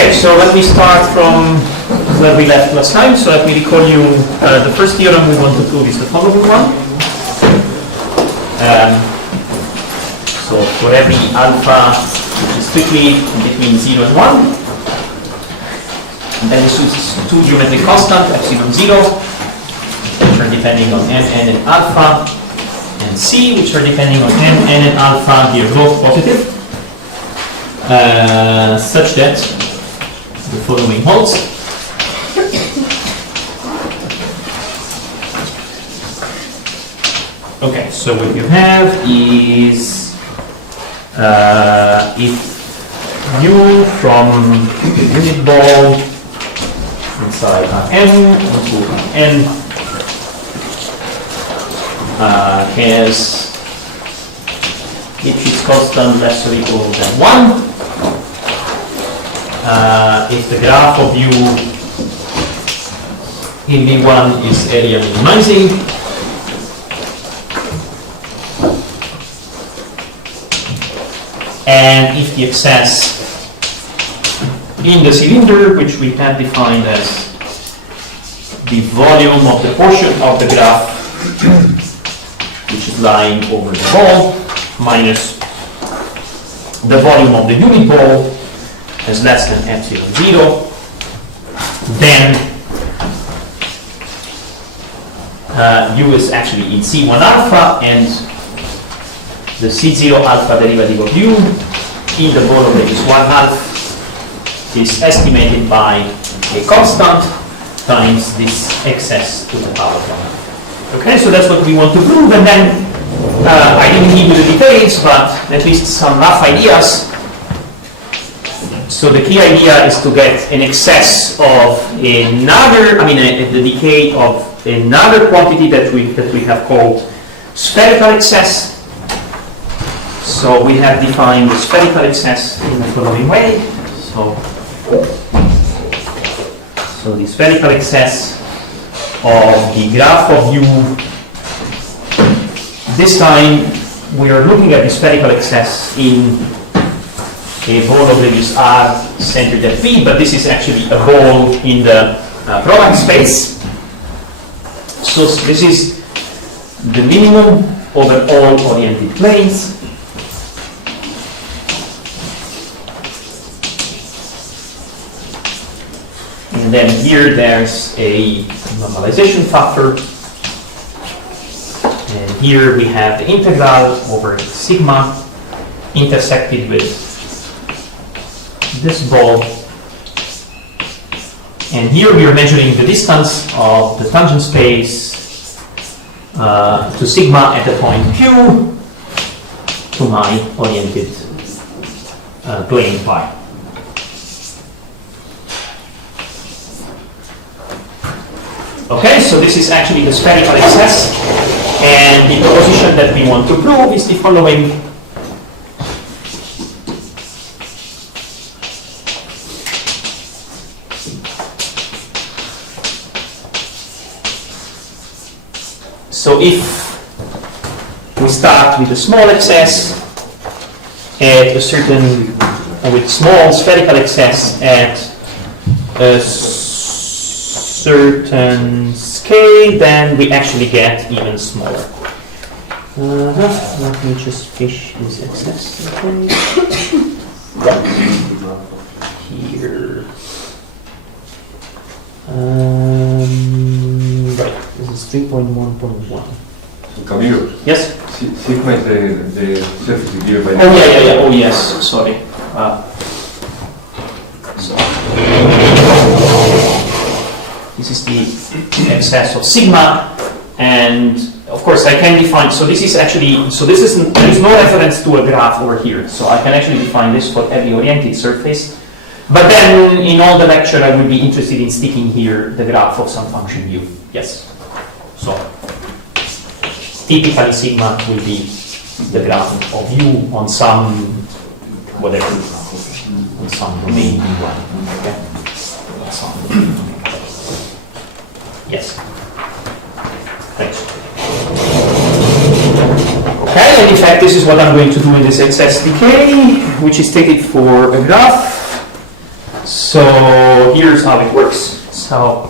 Okay, so let me start from where we left last time. So let me recall you the first theorem we want to prove is the following one. So for every alpha which is strictly between 0 and 1, and then this is two geometric constants, epsilon 0, which are depending on n and alpha, and c, which are depending on n and alpha, they are both positive, such that the following holds. Okay, so what you have is if u from the unit ball inside Rn into n has Lipschitz constant less or equal than 1. If the graph of u in V1 is area minimizing, and if the excess in the cylinder, which we have defined as the volume of the portion of the graph which is lying over the ball minus the volume of the unit ball is less than epsilon 0, then u is actually in C1 alpha, and the C0 alpha derivative of u in the ball of radius 1/2 is estimated by a constant times this excess to the power 1. Okay, so that's what we want to prove, and then I didn't give you the details, but at least some rough ideas. So the key idea is to get an excess of another, the decay of another quantity that we have called spherical excess. So we have defined the spherical excess in the following way. So the spherical excess of the graph of u, this time we are looking at the spherical excess in a ball of radius r centered at V, but this is actually a ball in the product space. So this is the minimum over all oriented planes. And then here there's a normalization factor. And here we have the integral over sigma intersected with this ball. And here we are measuring the distance of the tangent space to sigma at the point Q to my oriented plane phi. Okay, so this is actually the spherical excess, and the proposition that we want to prove is the following. So if we start with a small excess at a certain, with small spherical excess at a certain scale, then we actually get even smaller. Let me just fish this excess. Here. Right, this is 3.1.1. So Camillo. Yes? Sigma is the surface given by. Oh yeah. Oh yes. Sorry. This is the excess of sigma, and of course I can define. So this is actually. So this is. There is no reference to a graph over here. So I can actually define this for every oriented surface. But then in all the lecture I would be interested in sticking here the graph of some function u. Yes. So typically sigma will be the graph of u on some whatever, on some domain v1. Okay. Yes. Thanks. Okay, and in fact this is what I'm going to do in this excess decay, which is taken for a graph. So here's how it works. So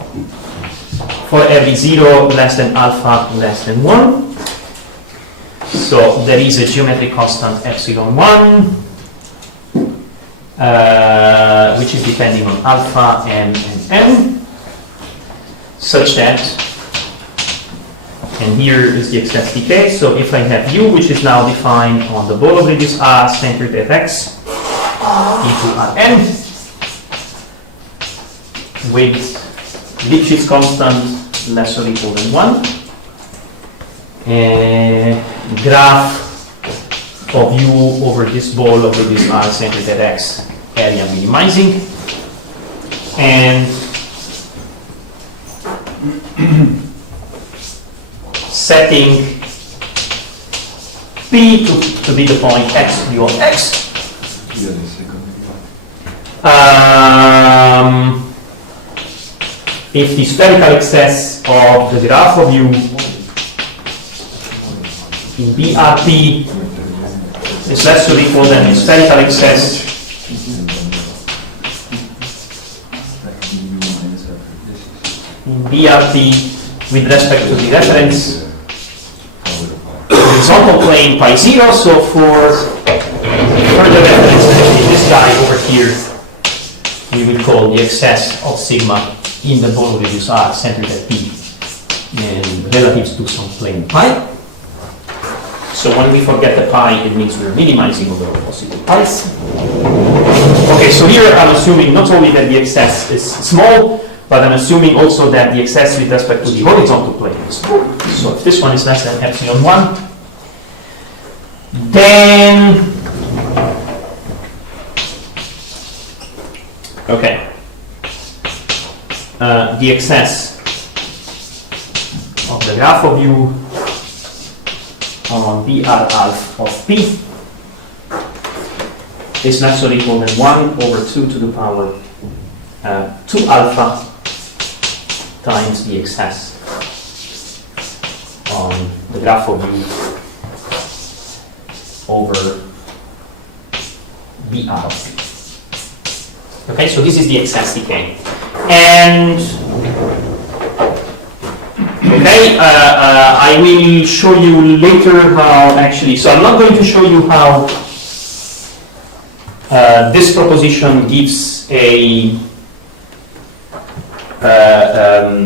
for every 0 less than alpha less than 1, so there is a geometric constant epsilon 1, which is depending on alpha and n, such that, and here is the excess decay, so if I have u, which is now defined on the ball of radius r centered at x into Rn, with Lipschitz constant less or equal than 1, graph of u over this ball of radius r centered at x, area minimizing, and setting P to be the point x u of x. If the spherical excess of the graph of u in BRT is less or equal than the spherical excess in BRT with respect to the reference horizontal plane pi 0, so for further reference, this guy over here we will call the excess of sigma in the ball radius r centered at P and relative to some plane pi. So when we forget the pi, it means we're minimizing over all possible pi's. Okay, so here I'm assuming not only that the excess is small, but I'm assuming also that the excess with respect to the horizontal plane is small. So if this one is less than epsilon 1, then okay, the excess of the graph of u on BR alpha of P is less or equal than 1 over 2 to the power 2 alpha times the excess on the graph of u over BR of P. Okay, so this is the excess decay. And okay, I will show you later how actually, so I'm not going to show you how this proposition gives a,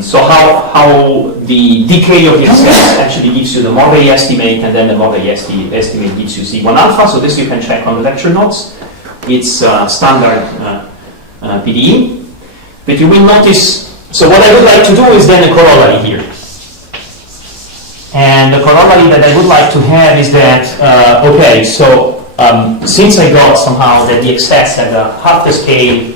so how the decay of the excess actually gives you the Morley estimate, and then the Morley estimate gives you C1 alpha, so this you can check on the lecture notes. It's standard PDE. But you will notice, so what I would like to do is then a corollary here. And the corollary that I would like to have is that, okay, so since I got somehow that the excess at the half the scale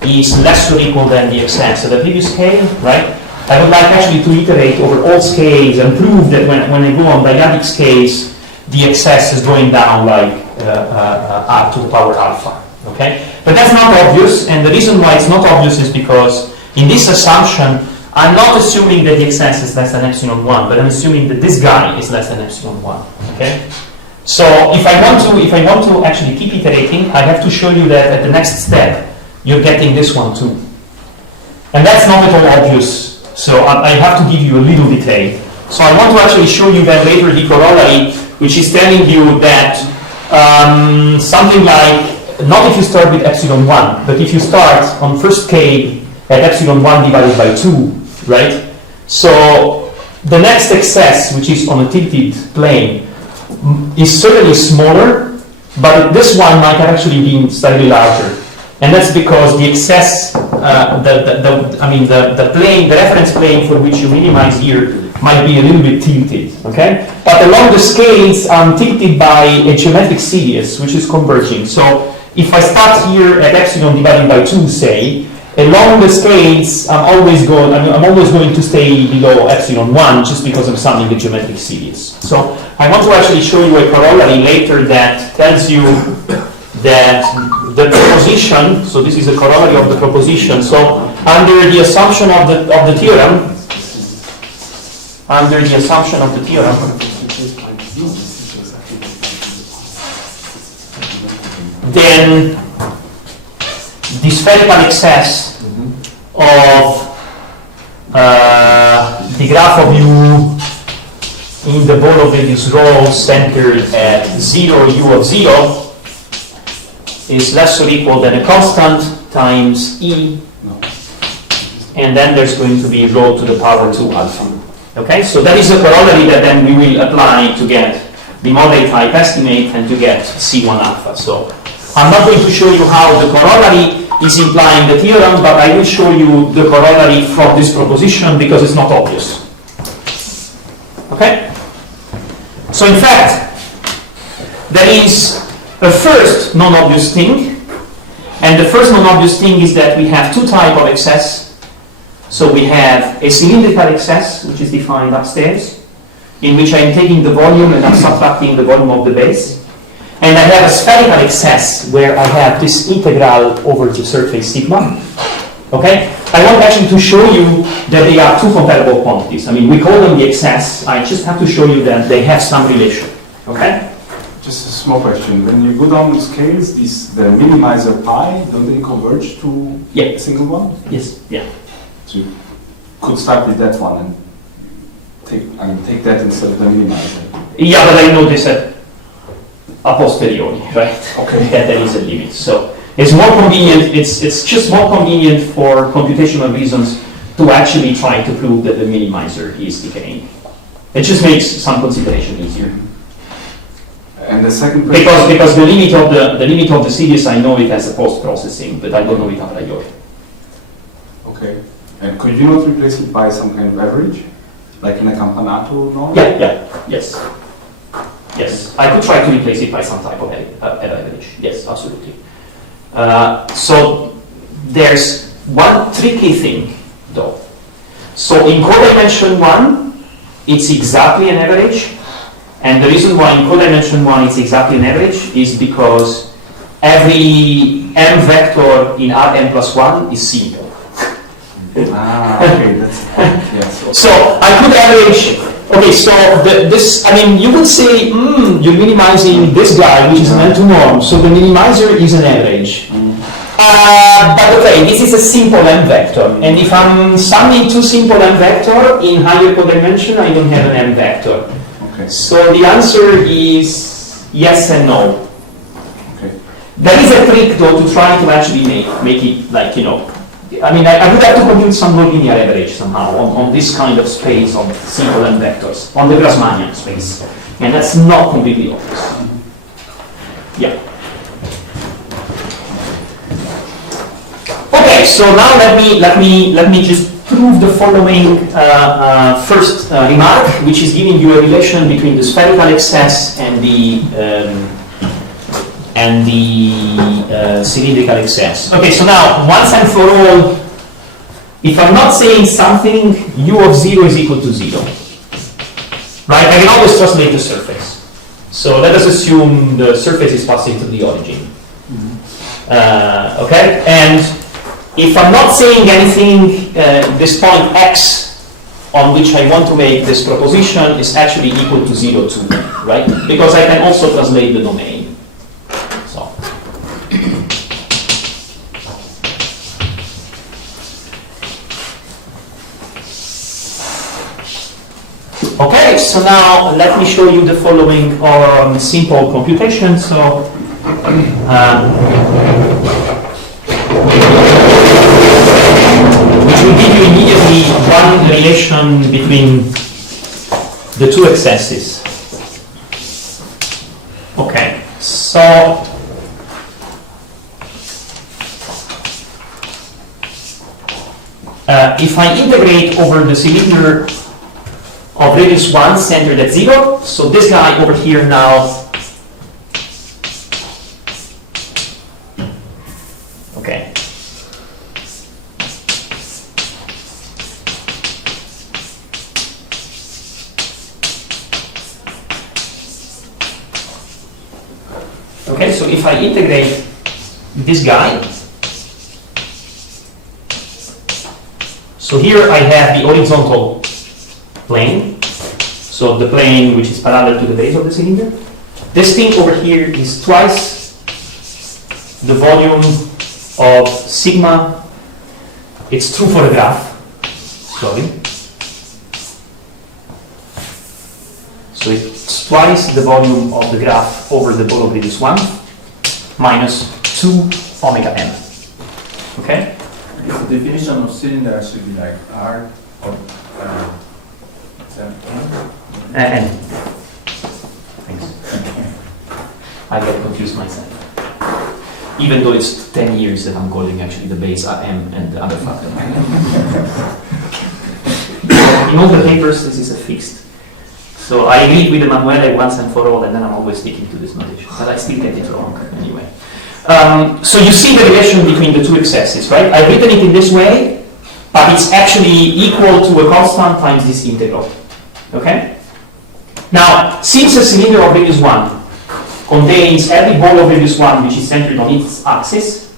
is less or equal than the excess at the previous scale, right? I would like actually to iterate over all scales and prove that when I go on dyadic scales, the excess is going down like r to the power alpha, okay? But that's not obvious, and the reason why it's not obvious is because in this assumption, I'm not assuming that the excess is less than epsilon 1, but I'm assuming that this guy is less than epsilon 1, okay? So if I want to actually keep iterating, I have to show you that at the next step, you're getting this one too. And that's not at all obvious, so I have to give you a little detail. So I want to actually show you then later the corollary, which is telling you that something like, not if you start with epsilon 1, but if you start on first scale at epsilon 1 divided by 2, right? So the next excess, which is on a tilted plane, is certainly smaller, but this one might have actually been slightly larger. And that's because the excess, the plane, the reference plane for which you minimize here might be a little bit tilted, okay? But along the scales, I'm tilted by a geometric series, which is converging. So if I start here at epsilon divided by 2, say, along the scales, I'm always going to stay below epsilon 1 just because I'm summing the geometric series. So I want to actually show you a corollary later that tells you that the proposition, so this is a corollary of the proposition, so under the assumption of the theorem, then this spherical excess of the graph of u in the ball of radius rho centered at 0 u of 0 is less or equal than a constant times e, and then there's going to be rho to the power 2 alpha. Okay, so that is a corollary that then we will apply to get the Morley type estimate and to get C1 alpha. So I'm not going to show you how the corollary is implying the theorem, but I will show you the corollary from this proposition because it's not obvious. Okay? So in fact, there is a first non-obvious thing, and the first non-obvious thing is that we have two types of excess. So we have a cylindrical excess, which is defined upstairs, in which I'm taking the volume and I'm subtracting the volume of the base. And I have a spherical excess where I have this integral over the surface sigma. Okay? I want actually to show you that they are two comparable quantities. I mean, we call them the excess. I just have to show you that they have some relation. Okay? Just a small question. When you go down the scales, the minimizer pi, don't they converge to a single one? Yes. Yeah. So you could start with that one and take that instead of the minimizer. Yeah, but I know this a posteriori, right? Okay. That there is a limit. So it's more convenient. It's just more convenient for computational reasons to actually try to prove that the minimizer is decaying. It just makes some consideration easier. And the second question, because the limit of the series, I know it as a post processing, but I don't know it a priori. okay. And could you not replace it by some kind of average, like in a campanato norm? Yes. I could try to replace it by some type of average. Yes, absolutely. So there's one tricky thing, though. So in codimension 1, it's exactly an average. And the reason why in codimension 1 it's exactly an average is because every m vector in Rn plus 1 is simple. Okay, that's yes. Okay. So I could average. Okay, so this, I mean, you would say, you're minimizing this guy, which is an L2 norm, so the minimizer is an average. But okay, this is a simple m vector, and if I'm summing two simple m vector in higher codimension, I don't have an m vector. Okay. So the answer is yes and no. Okay. There is a trick, though, to try to actually make it like, you know, I mean, I would have to compute some nonlinear average somehow on this kind of space of simple m vectors, on the Grassmannian space. And that's not completely obvious. Yeah. Okay, so now let me just prove the following first remark, which is giving you a relation between the spherical excess and the cylindrical excess. Okay, so now, once and for all, if I'm not saying something, u of 0 is equal to 0. Right? I can always translate the surface. So let us assume the surface is passing through the origin. Okay? And if I'm not saying anything, this point x on which I want to make this proposition is actually equal to 0 too, right? Because I can also translate the domain. Okay, so now let me show you the following simple computation. So, which will give you immediately one relation between the two excesses. Okay, so if I integrate over the cylinder of radius 1 centered at 0, so this guy over here now, okay. Okay, so if I integrate this guy, so here I have the horizontal plane, so the plane which is parallel to the base of the cylinder. This thing over here is twice the volume of sigma, it's true for the graph, sorry. So it's twice the volume of the graph over the ball of radius 1 minus 2 omega m. Okay? The definition of cylinder should be like R or N. Thanks. I get confused myself. Even though it's 10 years that I'm calling actually the base M and the other factor. In all the papers, this is a fixed. So I agreed with Emanuele once and for all, and then I'm always sticking to this notation. But I still get it wrong anyway. So you see the relation between the two excesses, right? I've written it in this way, but it's actually equal to a constant times this integral. Okay? Now, since a cylinder of radius 1 contains every ball of radius 1 which is centered on its axis,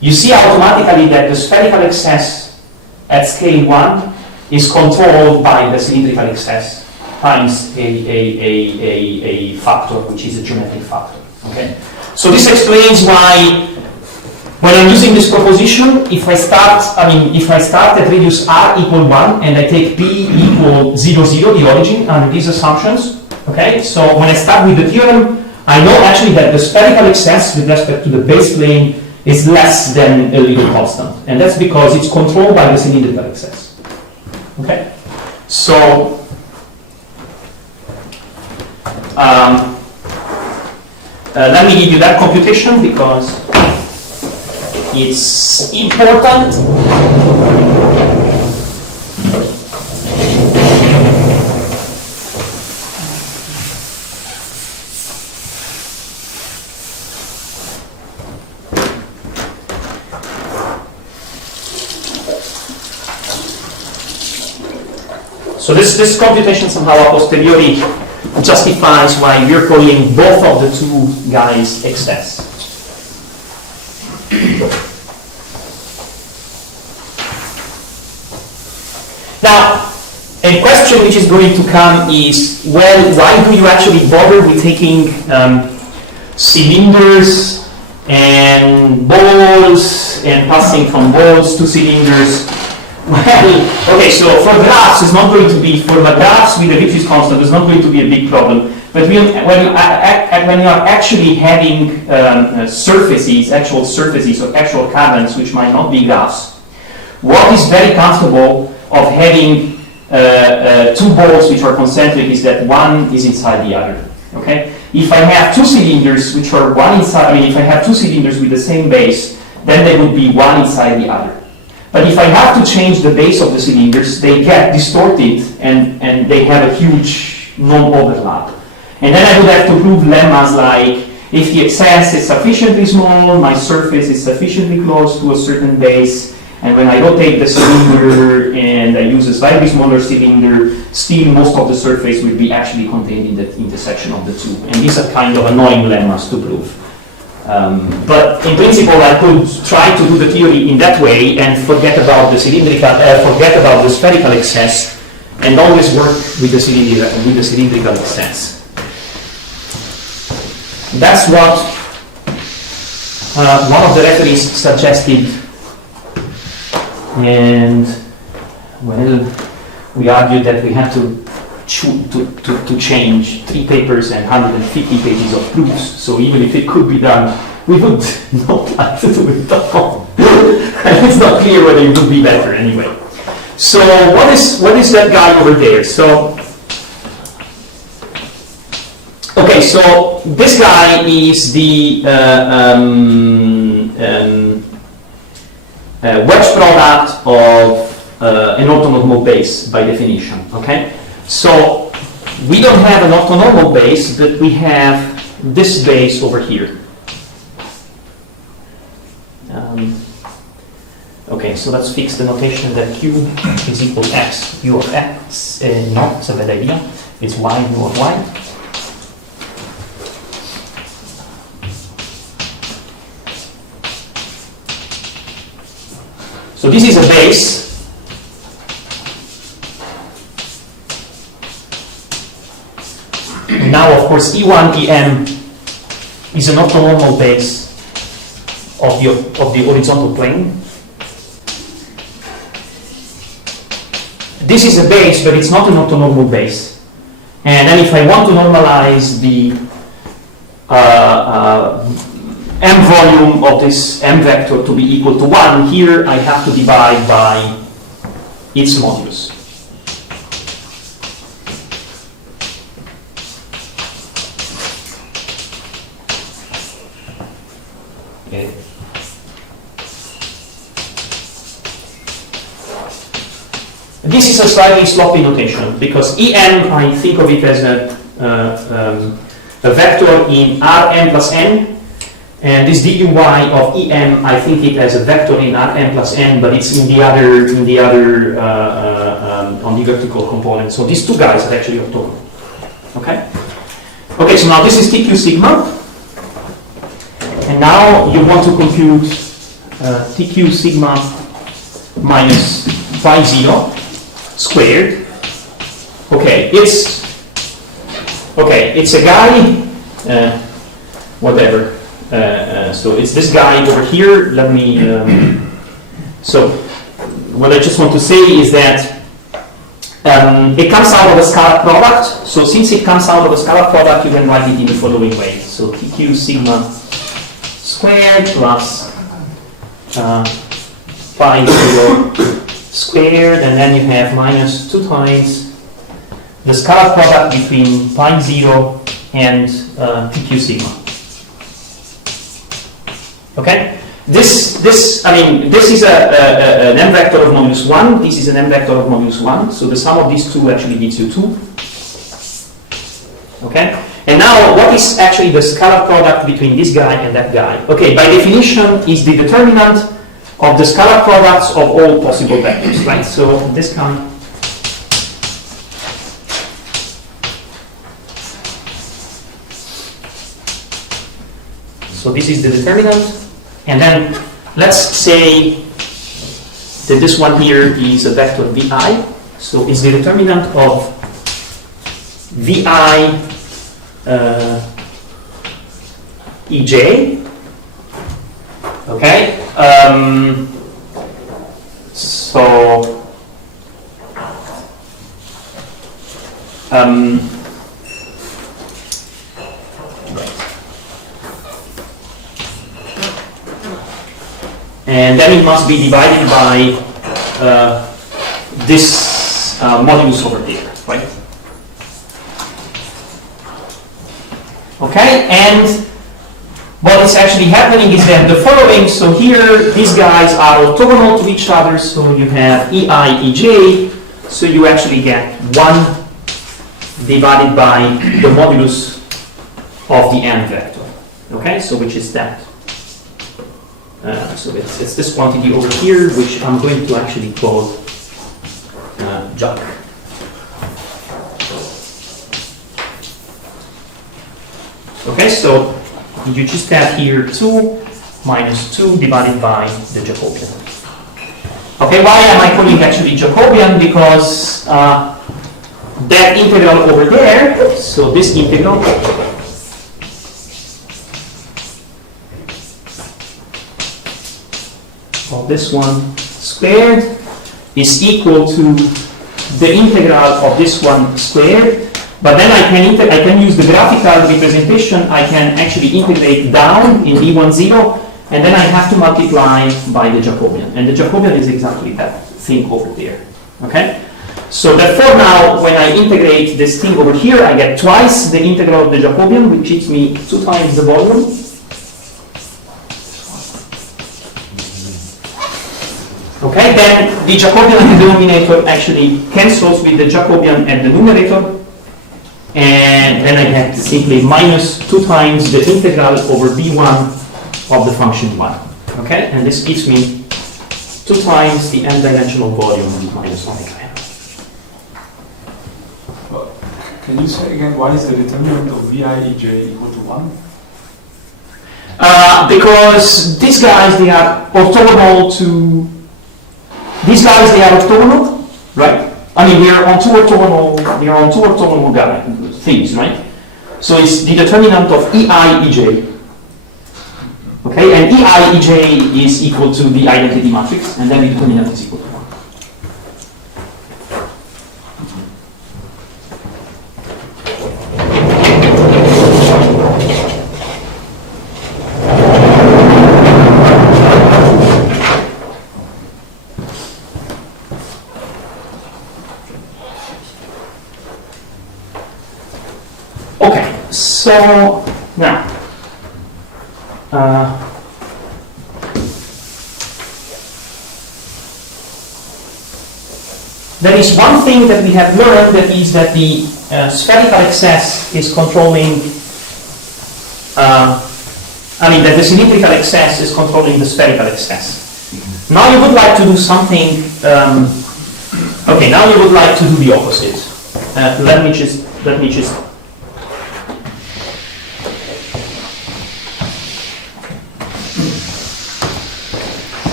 you see automatically that the spherical excess at scale 1 is controlled by the cylindrical excess times a factor which is a geometric factor. Okay? So this explains why when I'm using this proposition, if I start at radius r equal 1 and I take p equal 0, 0, the origin under these assumptions, okay? So when I start with the theorem, I know actually that the spherical excess with respect to the base plane is less than a little constant. And that's because it's controlled by the cylindrical excess. Okay? So let me give you that computation because it's important. So this computation somehow a posteriori justifies why we're calling both of the two guys excess. Now, a question which is going to come is, well, why do you actually bother with taking cylinders and balls and passing from balls to cylinders? Well, okay, so for graphs, it's not going to be, for the graphs with the Lipschitz constant, it's not going to be a big problem. But when you are actually having surfaces, actual surfaces or actual currents, which might not be graphs, what is very comfortable of having two balls which are concentric is that one is inside the other. Okay? If I have two cylinders which are one inside, if I have two cylinders with the same base, then they would be one inside the other. But if I have to change the base of the cylinders, they get distorted and they have a huge non-overlap. And then I would have to prove lemmas like, if the excess is sufficiently small, my surface is sufficiently close to a certain base, and when I rotate the cylinder and I use a slightly smaller cylinder, still most of the surface will be actually contained in the intersection of the two. And these are kind of annoying lemmas to prove. But in principle, I could try to do the theory in that way and forget about the spherical excess, and always work with the cylindrical excess. That's what one of the referees suggested, and well, we argued that we had to change 3 papers and 150 pages of proofs. So even if it could be done, we would not like to do it at all. And it's not clear whether it would be better anyway. So what is that guy over there? So okay, so this guy is the wedge product of an orthonormal base by definition. Okay. So we don't have an orthonormal base, but we have this base over here. Okay, so let's fix the notation that Q is equal to X, U of X, not a bad idea. It's Y, U of Y. So this is a base. Now, of course, E1, EM is an orthonormal base of the horizontal plane. This is a base, but it's not an orthonormal base. And then if I want to normalize the m volume of this m vector to be equal to 1, here I have to divide by its modulus. Okay. This is a slightly sloppy notation because EM, I think of it as a vector in Rn plus n, and this duy of EM, I think it as a vector in Rn plus n, but it's on the vertical component. So these two guys are actually orthogonal. Okay. Okay. So now this is TQ sigma, and now you want to compute TQ sigma minus phi 0 squared. Okay, it's a guy, whatever. So it's this guy over here. Let me. So what I just want to say is that it comes out of a scalar product. So since it comes out of a scalar product, you can write it in the following way. So TQ sigma squared plus phi 0 squared, and then you have minus 2 times the scalar product between pi 0 and TQ sigma. Okay? This is an m vector of modulus 1, this is an m vector of modulus 1, so the sum of these two actually gives you 2. Okay? And now, what is actually the scalar product between this guy and that guy? Okay, by definition, is the determinant of the scalar products of all possible vectors, right? So this kind. So this is the determinant, and then let's say that this one here is a vector vi. So it's the determinant of vi ej. Okay. And then it must be divided by this modulus over there, right? Okay, and what is actually happening is that the following, so here these guys are orthogonal to each other, so you have EI, EJ, so you actually get 1 divided by the modulus of the n vector, okay, so which is that. So it's this quantity over here, which I'm going to actually call Jack. Okay, so you just have here 2 minus 2 divided by the Jacobian. Okay, why am I calling actually Jacobian? Because that integral over there, so this integral of this one squared is equal to the integral of this one squared. But then I can use the graphical representation. I can actually integrate down in d10, and then I have to multiply by the Jacobian. And the Jacobian is exactly that thing over there. Okay? So therefore now, when I integrate this thing over here, I get twice the integral of the Jacobian, which gives me 2 times the volume. Okay, then the Jacobian in the denominator actually cancels with the Jacobian at the numerator. And then I get simply minus 2 times the integral over b1 of the function 1. Okay, and this gives me 2 times the n-dimensional volume minus omega n. Well, can you say again, why is the determinant of vi ej equal to 1? Because these guys, they are orthogonal to... These guys, they are orthogonal, right? I mean, we are on two orthogonal things, right? So it's the determinant of EI, EJ. Okay? Okay, and EI, EJ is equal to the identity matrix, and then the determinant is equal to 1. Okay, so now, there is one thing that we have learned, that is that the spherical excess is controlling, that the symmetrical excess is controlling the spherical excess. Now you would like to do something, okay, now you would like to do the opposite. Let me just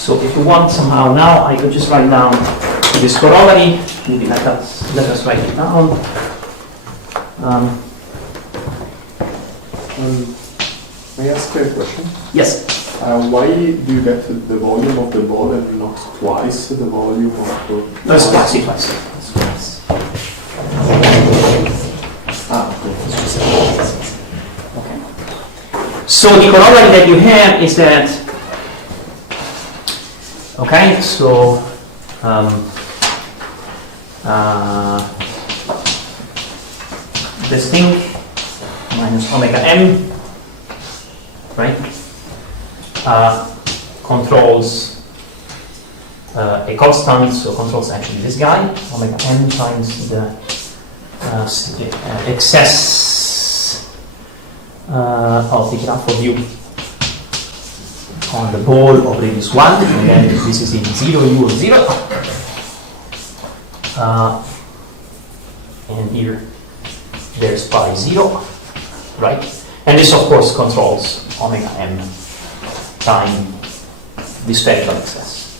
so if you want somehow now, I could just write down this corollary. Maybe let us write it down. May I ask a question? Yes. Why do you get the volume of the ball and not twice the volume of the... That's twice. Okay. So the corollary that you have is that, okay, so this thing minus omega m, right, controls a constant, so controls actually this guy, omega m times the excess of the graph of u on the ball of radius 1, and then this is in 0, u of 0. And here, there's pi 0, right? And this, of course, controls omega m times the spherical excess.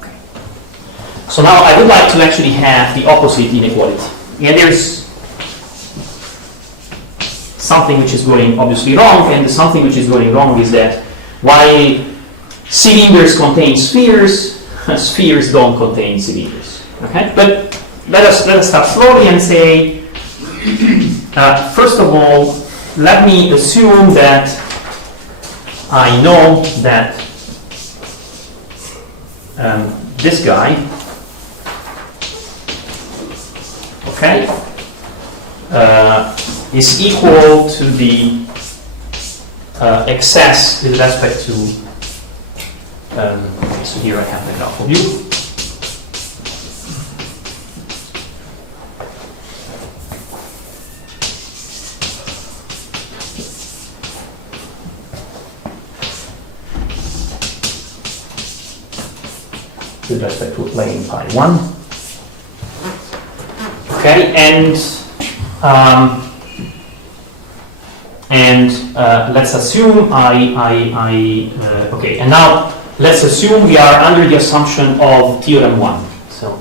Okay. So now I would like to actually have the opposite inequality. And there's something which is going obviously wrong, and the something which is going wrong is that while cylinders contain spheres, spheres don't contain cylinders. Okay, but let us start slowly and say, first of all, let me assume that I know that this guy, okay, is equal to the excess with respect to, so here I have the graph of u. With respect to a plane pi 1. Okay, and let's assume okay, and now let's assume we are under the assumption of theorem 1. So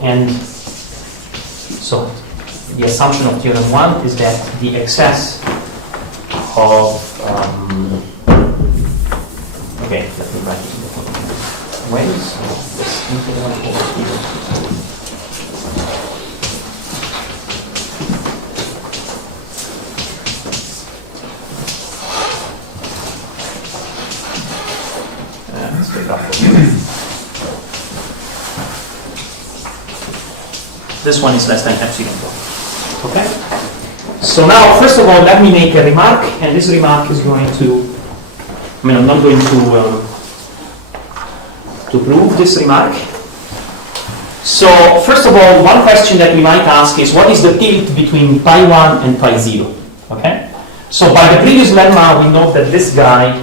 the assumption of theorem 1 is that the excess of okay, let me write it in the following ways. This one is less than epsilon. Okay? So now, first of all, let me make a remark, and this remark is going to, I'm not going to prove this remark. So, first of all, one question that we might ask is, what is the tilt between pi 1 and pi 0? Okay? So, by the previous lemma, we know that this guy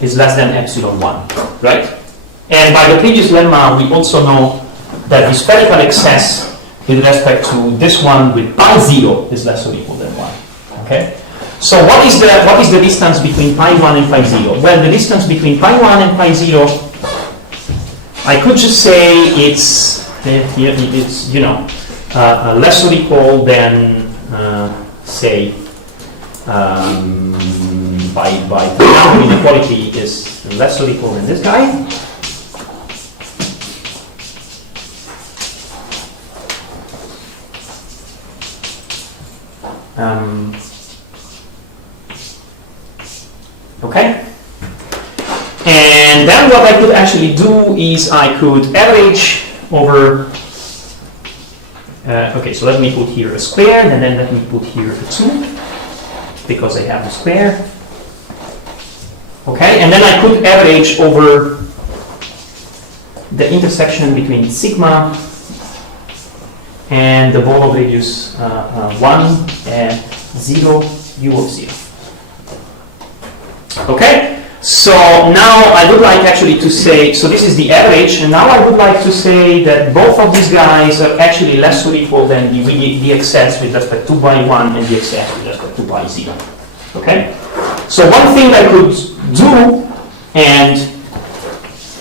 is less than epsilon 1, right? And by the previous lemma, we also know that the spherical excess with respect to this one with pi 0 is less or equal than 1. Okay? So what is the distance between pi 1 and pi 0? Well, the distance between pi 1 and pi 0, I could just say it's here it's, you know, less or equal than, say, by trigonometric inequality is less or equal than this guy. Okay. And then what I could actually do is I could average over, okay, so let me put here a square, and then let me put here a 2, because I have the square. Okay, and then I could average over the intersection between sigma and the ball of radius 1 and 0, u of 0. Okay, so now I would like actually to say, so this is the average, and now I would like to say that both of these guys are actually less or equal than the excess with respect to by 1 and the excess with respect to by 0. Okay, so one thing I could do, and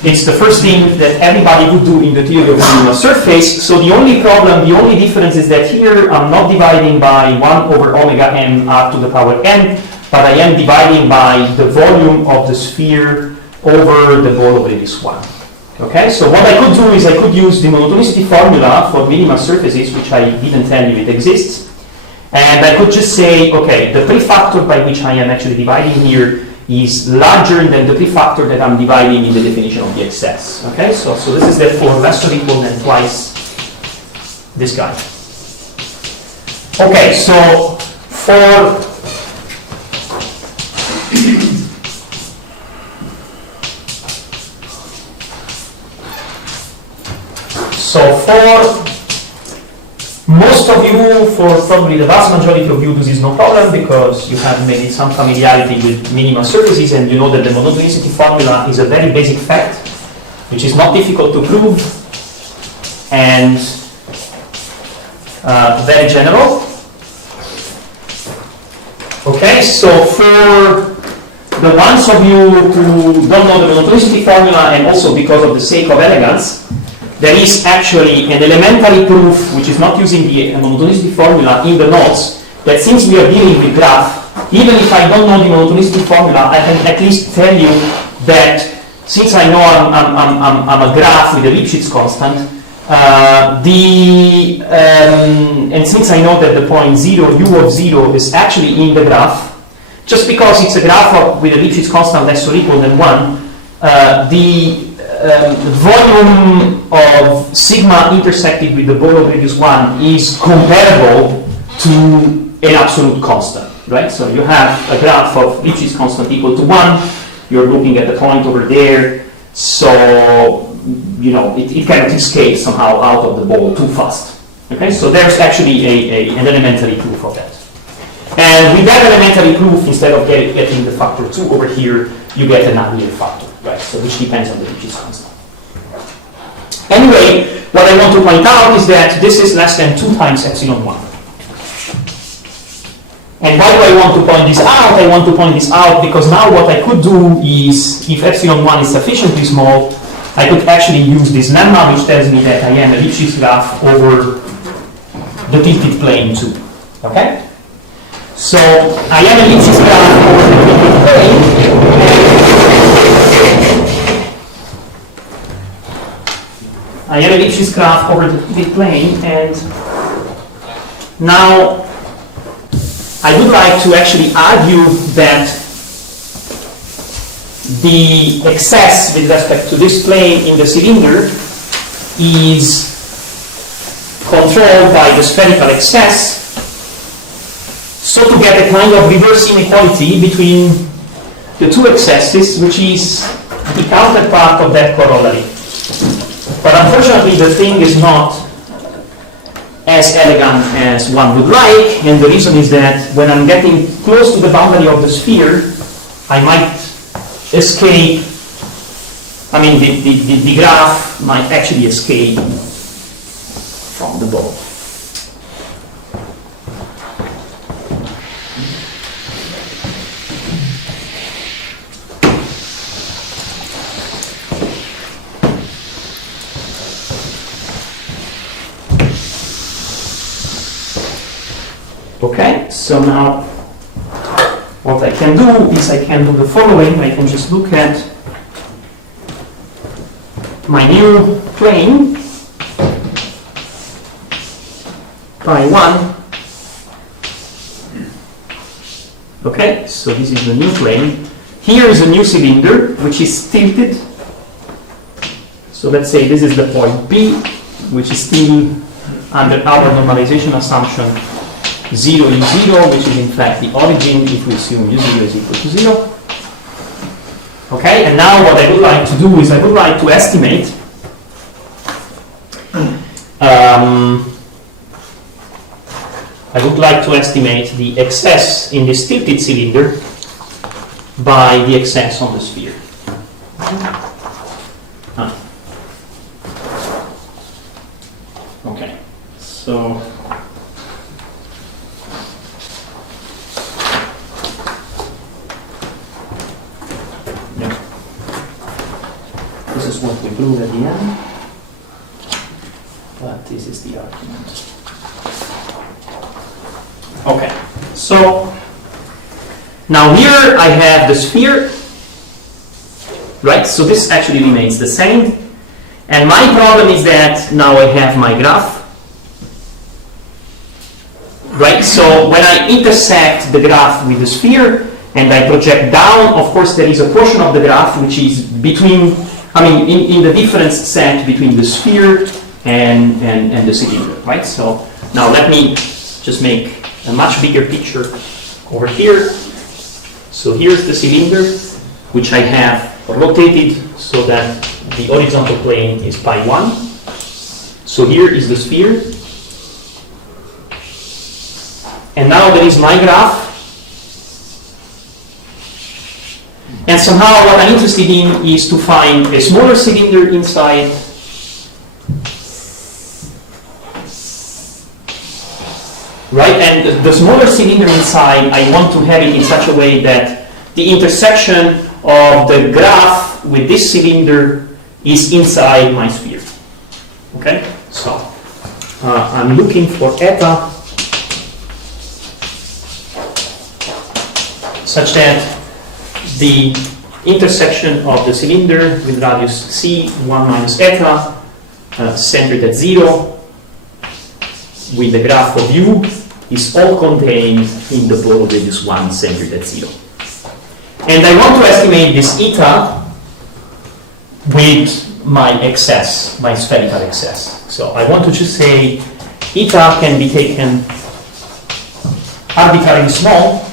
it's the first thing that everybody would do in the theory of the minimal surface. So the only problem, the only difference is that here I'm not dividing by 1 over omega n r to the power n, but I am dividing by the volume of the sphere over the ball of radius 1. Okay, so what I could do is I could use the monotonicity formula for minimal surfaces, which I didn't tell you it exists. And I could just say, okay, the prefactor by which I am actually dividing here is larger than the prefactor that I'm dividing in the definition of the excess. Okay, so this is therefore less or equal than twice this guy. Okay, so for most of you, for probably the vast majority of you, this is no problem because you have maybe some familiarity with minimal surfaces and you know that the monotonicity formula is a very basic fact which is not difficult to prove and very general. Okay, so for the ones of you who don't know the monotonicity formula and also because of the sake of elegance, there is actually an elementary proof, which is not using the monotonicity formula in the notes, that since we are dealing with graph, even if I don't know the monotonicity formula, I can at least tell you that since I know I'm a graph with a Lipschitz constant, and since I know that the point 0, u of 0 is actually in the graph, just because it's a graph with a Lipschitz constant less or equal than 1, the volume of sigma intersected with the ball of radius 1 is comparable to an absolute constant, right? So you have a graph of Lipschitz constant equal to 1, you're looking at the point over there, so you know it cannot escape somehow out of the ball too fast. Okay, so there's actually an elementary proof of that. And with that elementary proof, instead of getting the factor 2 over here, you get an unreal factor, right? So which depends on the Lipschitz constant. Anyway, what I want to point out is that this is less than 2 times epsilon 1. And why do I want to point this out? I want to point this out because now what I could do is, if epsilon 1 is sufficiently small, I could actually use this lemma which tells me that I am a Lipschitz graph over the tilted plane too. Okay? So I am a Lipschitz graph over the tilted plane, I am a Lipschitz graph over the tilted plane, and now I would like to actually argue that the excess with respect to this plane in the cylinder is controlled by the spherical excess, so to get a kind of reverse inequality between the two excesses, which is the counterpart of that corollary. But unfortunately the thing is not as elegant as one would like, and the reason is that when I'm getting close to the boundary of the sphere, I might escape, I mean the graph might actually escape from the ball. Okay, so now what I can do is I can do the following. I can just look at my new plane, pi 1. Okay, so this is the new plane. Here is a new cylinder which is tilted. So let's say this is the point B, which is still under our normalization assumption 0 u 0, which is in fact the origin if we assume u0 is equal to 0. Okay, and now what I would like to do is I would like to estimate the excess in this tilted cylinder by the excess on the sphere. Okay, so yeah, this is what we prove at the end, but this is the argument. Okay, so now here I have the sphere, right? So this actually remains the same. And my problem is that now I have my graph, right? So when I intersect the graph with the sphere and I project down, of course there is a portion of the graph which is between, in the difference set between the sphere and the cylinder, right? So now let me just make a much bigger picture over here. So here's the cylinder, which I have rotated so that the horizontal plane is pi 1. So here is the sphere. And now there is my graph. And somehow what I'm interested in is to find a smaller cylinder inside. Right, and the smaller cylinder inside, I want to have it in such a way that the intersection of the graph with this cylinder is inside my sphere. Okay, so I'm looking for eta such that the intersection of the cylinder with radius c 1 minus eta centered at 0 with the graph of u is all contained in the ball radius 1 centered at 0. And I want to estimate this eta with my excess, my spherical excess. So I want to just say eta can be taken arbitrarily small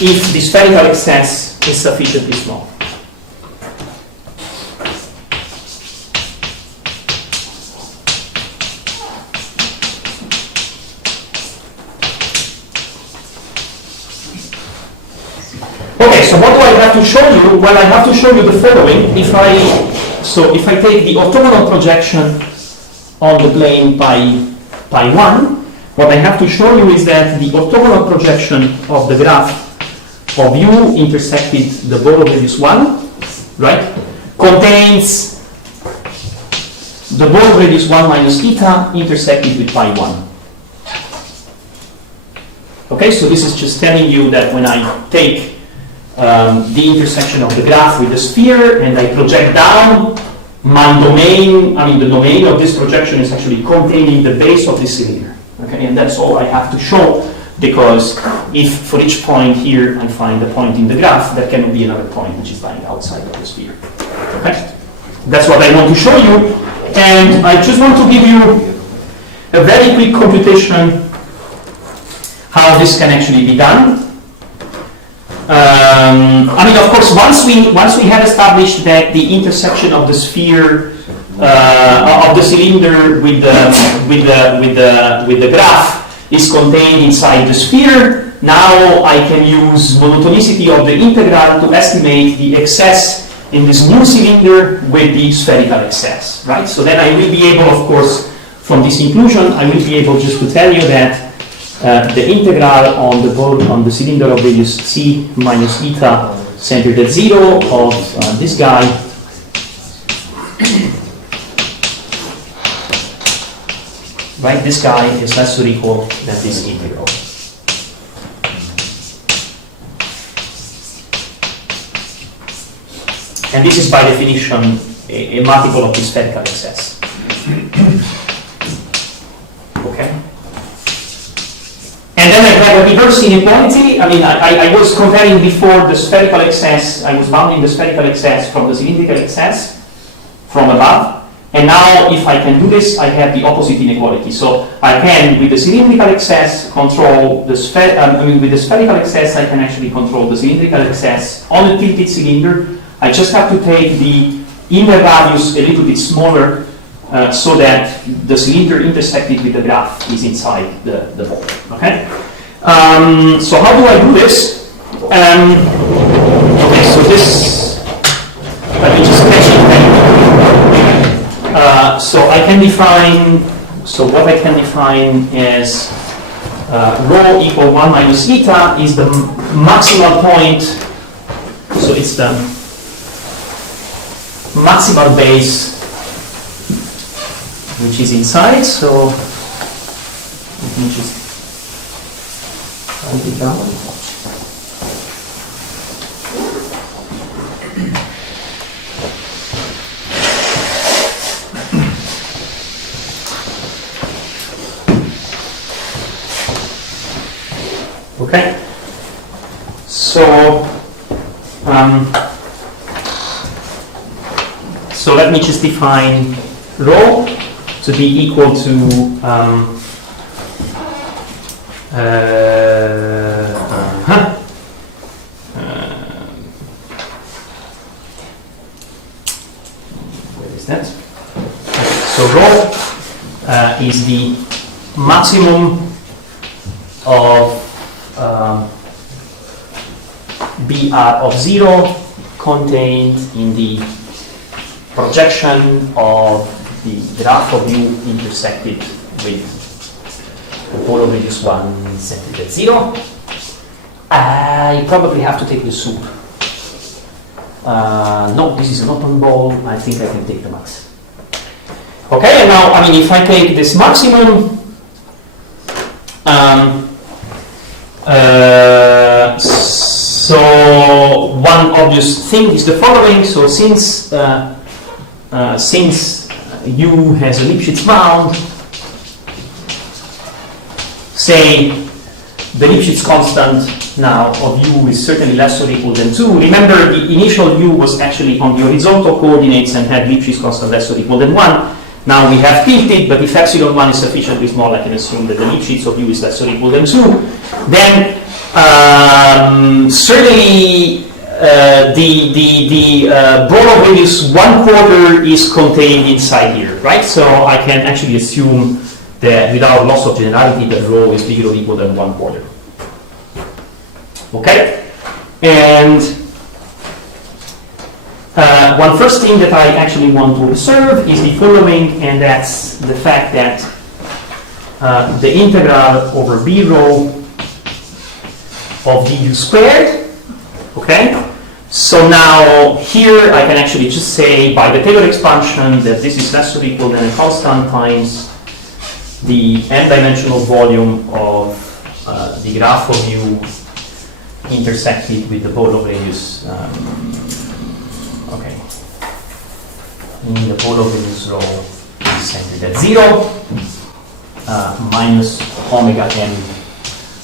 if the spherical excess is sufficiently small. Okay, so what do I have to show you? Well, I have to show you the following. If I take the orthogonal projection on the plane pi 1, what I have to show you is that the orthogonal projection of the graph of u intersected the ball of radius 1, right, contains the ball of radius 1 minus eta intersected with pi 1. Okay, so this is just telling you that when I take the intersection of the graph with the sphere and I project down, my domain, the domain of this projection is actually containing the base of this cylinder. Okay, and that's all I have to show, because if for each point here I find a point in the graph, that cannot be another point which is lying outside of the sphere. Okay, that's what I want to show you, and I just want to give you a very quick computation how this can actually be done. Of course, once we have established that the intersection of the sphere of the cylinder with the graph is contained inside the sphere, now I can use monotonicity of the integral to estimate the excess in this new cylinder with the spherical excess, right? So then I will be able, of course, from this inclusion, I will be able just to tell you that the integral on the cylinder of radius c minus eta centered at 0 of this guy right? This guy is less or equal than this integral. And this is by definition a multiple of the spherical excess. Okay? And then I have a reverse inequality. I mean, I was comparing before the spherical excess, I was bounding the spherical excess from the cylindrical excess from above. And now, if I can do this, I have the opposite inequality. So I can, with the cylindrical excess, control the with the spherical excess, I can actually control the cylindrical excess on a tilted cylinder. I just have to take the inner radius a little bit smaller so that the cylinder intersected with the graph is inside the ball. Okay? So how do I do this? Okay, so this, let me just sketch it very so I can define, so what I can define is rho equal 1 minus eta is the maximal point, so it's the maximal base which is inside, so let me just write it down. Okay, so so let me just define rho to be equal to where is that? So rho is the maximum of BR of 0 contained in the projection of the graph of U intersected with the pole of radius 1 centered at 0. I probably have to take the soup. No, this is an open ball. I think I can take the max. Okay, and now, I mean, if I take this maximum, so one obvious thing is the following. So since U has a Lipschitz bound, say the Lipschitz constant now of U is certainly less or equal than 2. Remember, the initial U was actually on the horizontal coordinates and had Lipschitz constant less or equal than 1. Now we have tilted, but if epsilon 1 is sufficiently small, I can assume that the Lipschitz of U is less or equal than 2. Then certainly the ball of radius 1/4 is contained inside here, right? So I can actually assume that without loss of generality, that rho is bigger or equal than 1/4. Okay? And one first thing that I actually want to observe is the following, and that's the fact that the integral over b rho of du squared, okay? So now here I can actually just say by the Taylor expansion that this is less or equal than a constant times the n-dimensional volume of the graph of U intersected with the pole of radius, okay, in the pole of radius rho is centered at 0 minus omega n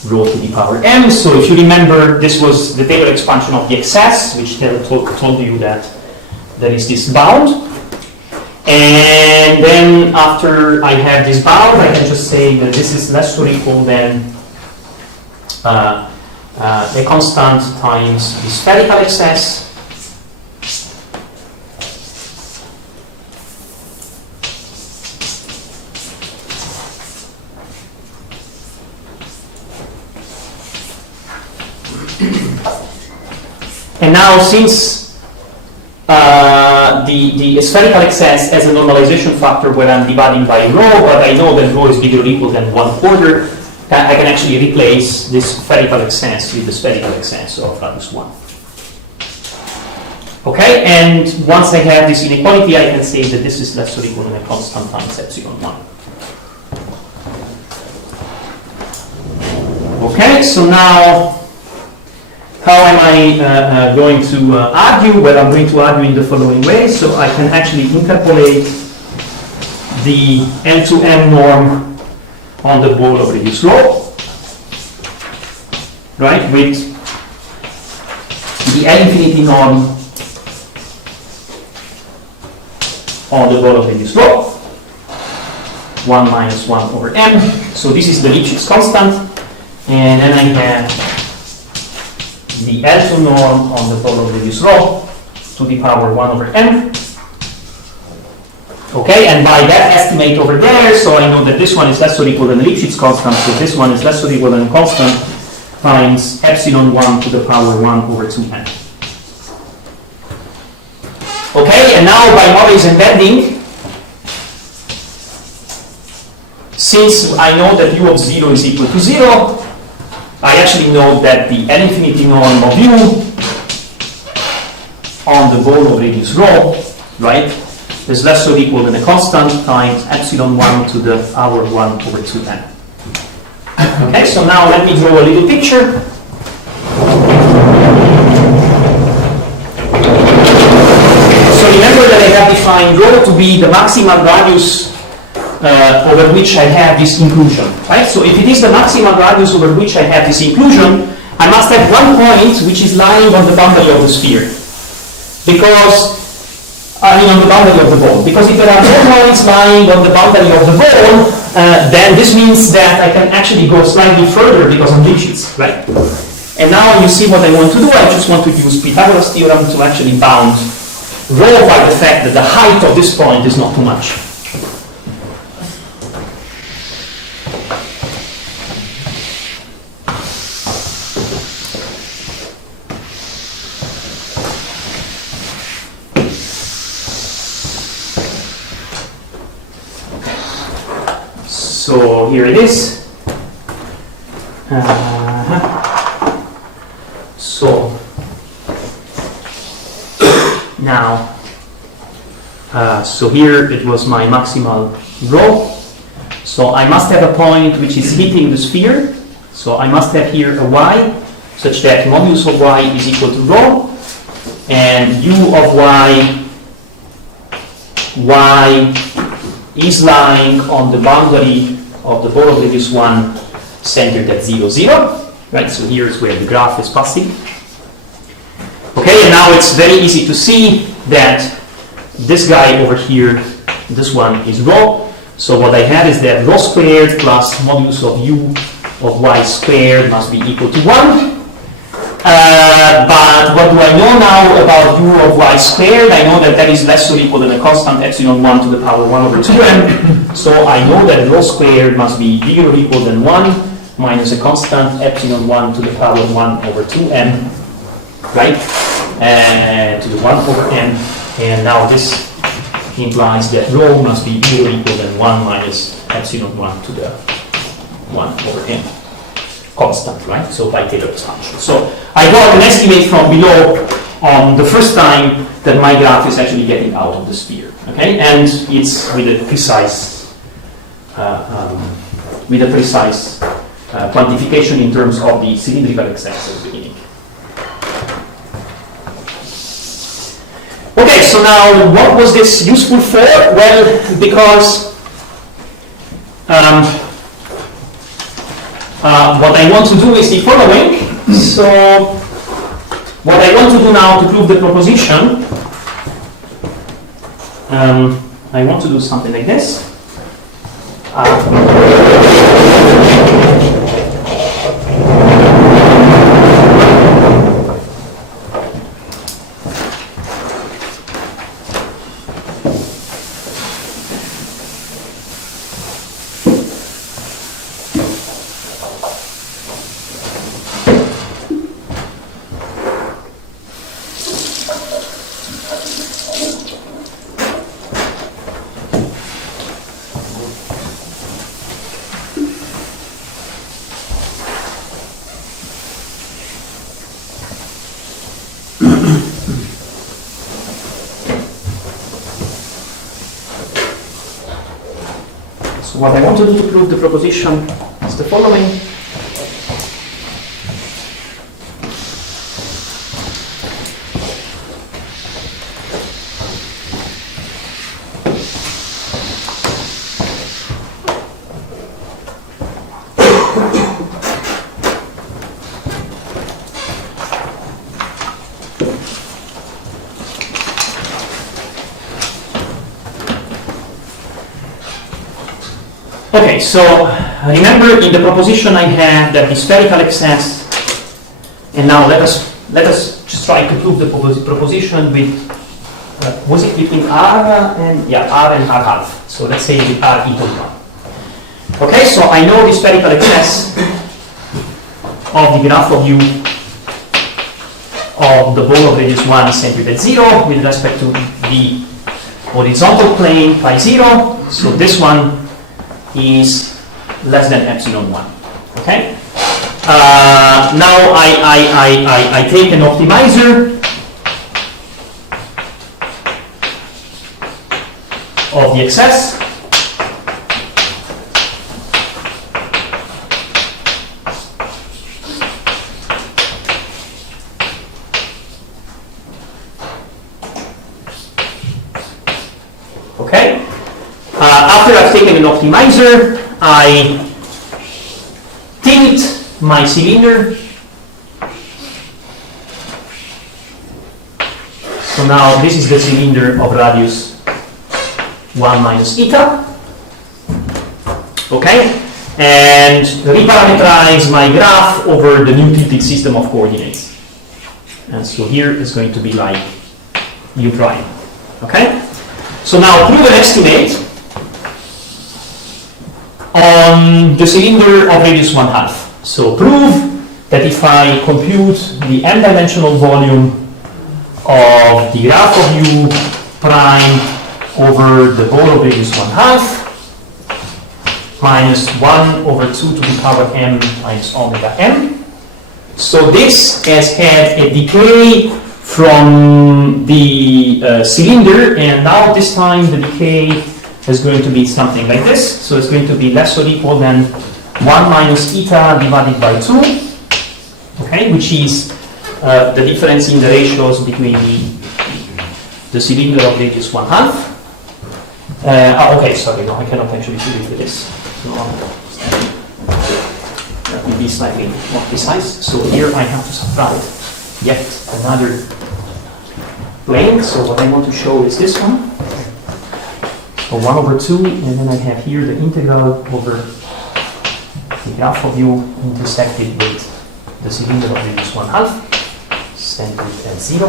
rho to the power m. So if you remember, this was the Taylor expansion of the excess, which Taylor told you that there is this bound. And then after I have this bound, I can just say that this is less or equal than a constant times the spherical excess. And now, since the spherical excess has a normalization factor where I'm dividing by rho, but I know that rho is bigger or equal than 1/4, I can actually replace this spherical excess with the spherical excess of radius 1. Okay, and once I have this inequality, I can say that this is less or equal than a constant times epsilon 1. Okay, so now how am I going to argue? Well, I'm going to argue in the following way. So I can actually interpolate the L2M norm on the ball of radius rho, right, with the L infinity norm on the ball of radius rho, 1 minus 1 over m. So this is the Lipschitz constant, and then I have the L2 norm on the ball of radius rho to the power 1 over m. Okay, and by that estimate over there, so I know that this one is less or equal than the Lipschitz constant, so this one is less or equal than constant times epsilon 1 to the power 1 over 2n. Okay, and now by Morley's embedding, since I know that u of 0 is equal to 0, I actually know that the L infinity norm of u on the ball of radius rho, right, is less or equal than a constant times epsilon 1 to the power 1 over 2n. Okay, so now let me draw a little picture. So remember that I have defined rho to be the maximal radius over which I have this inclusion, right? So if it is the maximal radius over which I have this inclusion, I must have one point which is lying on the boundary of the sphere, because on the boundary of the ball. Because if there are no points lying on the boundary of the ball, then this means that I can actually go slightly further because I'm Lipschitz, right? And now you see what I want to do. I just want to use Pythagoras theorem to actually bound rho by the fact that the height of this point is not too much. So here it is. So now, so here it was my maximal rho. So I must have a point which is hitting the sphere. So I must have here a y such that modulus of y is equal to rho, and u of y is lying on the boundary of the ball of radius 1 centered at 0, 0. Right, so here is where the graph is passing. Okay, and now it's very easy to see that this guy over here, this one is rho. So what I have is that rho squared plus modulus of u of y squared must be equal to 1. But what do I know now about u of y squared? I know that that is less or equal than a constant epsilon 1 to the power 1 over 2m. So I know that rho squared must be bigger or equal than 1 minus a constant epsilon 1 to the power 1 over 2m, right? And to the 1 over m. And now this implies that rho must be bigger or equal than 1 minus epsilon 1 to the 1 over m. Constant, right? So by Taylor's function. So I got an estimate from below on the first time that my graph is actually getting out of the sphere. Okay, and it's with a precise, quantification in terms of the cylindrical excess at the beginning. Okay, so now what was this useful for? Well, because what I want to do is the following. So what I want to do now to prove the proposition, I want to do something like this. What I want to do to prove the proposition is the following. Okay, so remember in the proposition I had that the spherical excess, and now let us just try to prove the proposition with, was it between R and, yeah, R and R half. So let's say with R equal to 1. Okay, so I know the spherical excess of the graph of U of the ball of radius 1 is centered at 0 with respect to the horizontal plane pi 0. So this one is less than epsilon 1. Okay? Now I take an optimizer of the excess. Okay? After I've taken an optimizer, I tilt my cylinder. So now this is the cylinder of radius 1 minus eta. Okay? And reparameterize my graph over the new tilted system of coordinates. And so here is going to be like U prime. Okay? So now prove an estimate on the cylinder of radius 1/2. So prove that if I compute the m-dimensional volume of the graph of U prime over the ball of radius 1/2 minus 1 over 2 to the power m minus omega m. So this has had a decay from the cylinder, and now this time the decay is going to be something like this. So it's going to be less or equal than 1 minus eta divided by 2, okay, which is the difference in the ratios between the cylinder of radius 1/2. Okay, sorry, no, I cannot actually do it with this. So, let me be slightly more precise. So here I have to subtract yet another plane. So what I want to show is this one. So 1 over 2, and then I have here the integral over the graph of U intersected with the cylinder of radius 1/2, centered at 0.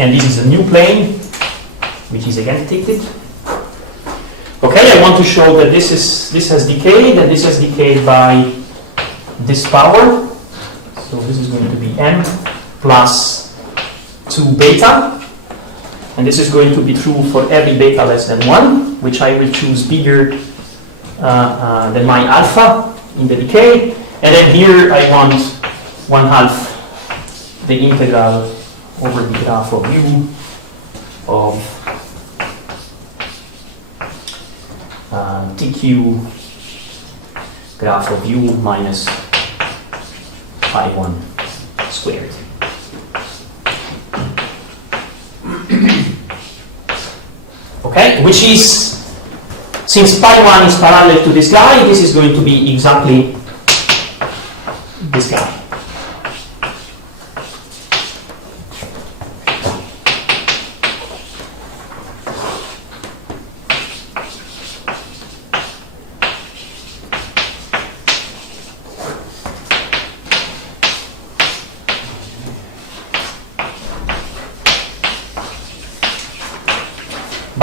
And this is a new plane, which is again tilted. Okay, I want to show that this has decayed, and this has decayed by this power. So this is going to be m plus 2 beta, and this is going to be true for every beta less than 1, which I will choose bigger than my alpha in the decay. And then here I want 1/2 the integral over the graph of U of TQ graph of U minus pi 1 squared. Okay, which is, since pi 1 is parallel to this guy, this is going to be exactly this guy.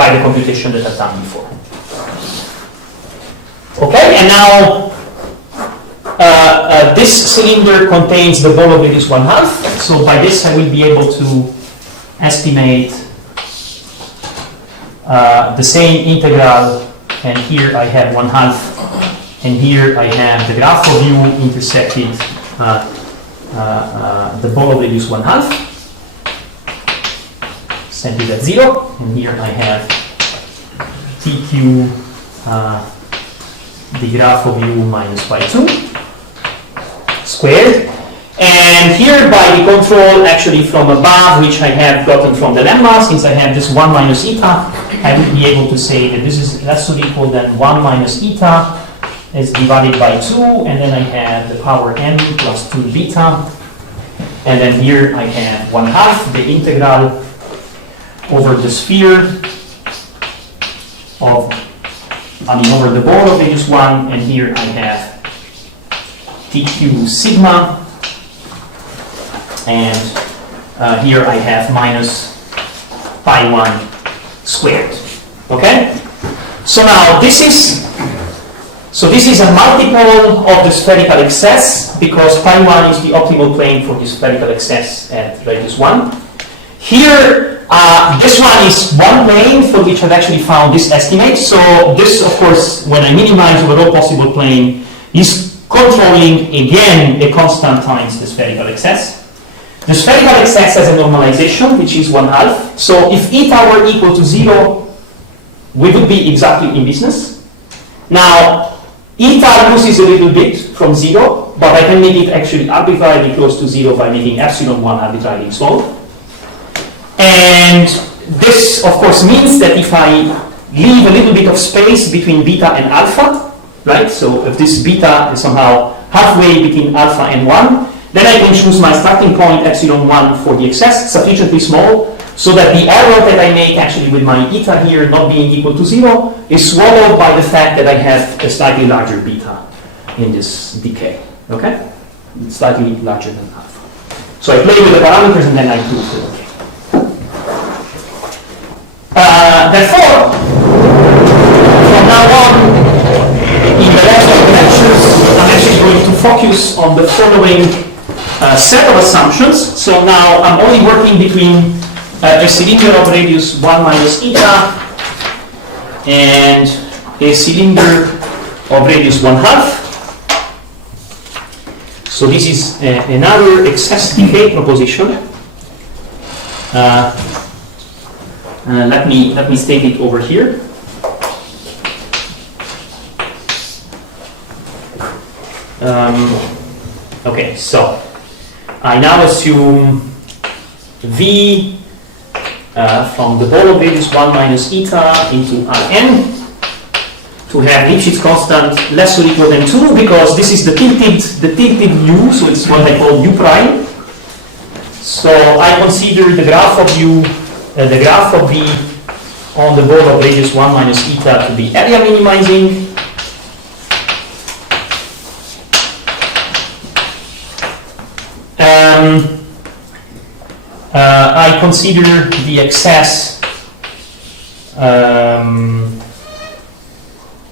By the computation that I've done before. Okay, and now this cylinder contains the ball of radius 1/2. So by this I will be able to estimate the same integral, and here I have 1/2, and here I have the graph of U intersected the ball of radius 1/2. Centered at 0, and here I have TQ, the graph of U minus pi 2 squared. And here by the control actually from above, which I have gotten from the lemma, since I have this 1 minus eta, I will be able to say that this is less or equal than 1 minus eta is divided by 2, and then I have the power m plus 2 beta, and then here I have 1/2 the integral over the sphere of, over the ball of radius 1, and here I have TQ sigma, and here I have minus pi 1 squared. Okay? So now this is a multiple of the spherical excess, because pi 1 is the optimal plane for the spherical excess at radius 1. Here, this one is one plane for which I've actually found this estimate. So this, of course, when I minimize over all possible plane, is controlling, again, a constant times the spherical excess. The spherical excess has a normalization, which is 1/2. So if eta were equal to 0, we would be exactly in business. Now, eta loses a little bit from 0, but I can make it actually arbitrarily close to 0 by making epsilon 1 arbitrarily small. And this, of course, means that if I leave a little bit of space between beta and alpha, right? So if this beta is somehow halfway between alpha and 1, then I can choose my starting point, epsilon 1, for the excess, sufficiently small, so that the error that I make actually with my eta here not being equal to 0 is swallowed by the fact that I have a slightly larger beta in this decay. Okay? It's slightly larger than alpha. So I play with the parameters and then I prove it. Okay. Therefore, from now on, in the rest of the lectures, I'm actually going to focus on the following set of assumptions. So now I'm only working between a cylinder of radius 1 minus eta and a cylinder of radius 1/2. So this is another excess decay proposition. Let me state it over here. Okay, so I now assume V from the ball of radius 1 minus eta into Rn to have Lipschitz constant less or equal than 2, because this is the tilted u, so it's what I call u prime. So I consider the graph of u, the graph of V on the ball of radius 1 minus eta to be area minimizing. I consider the excess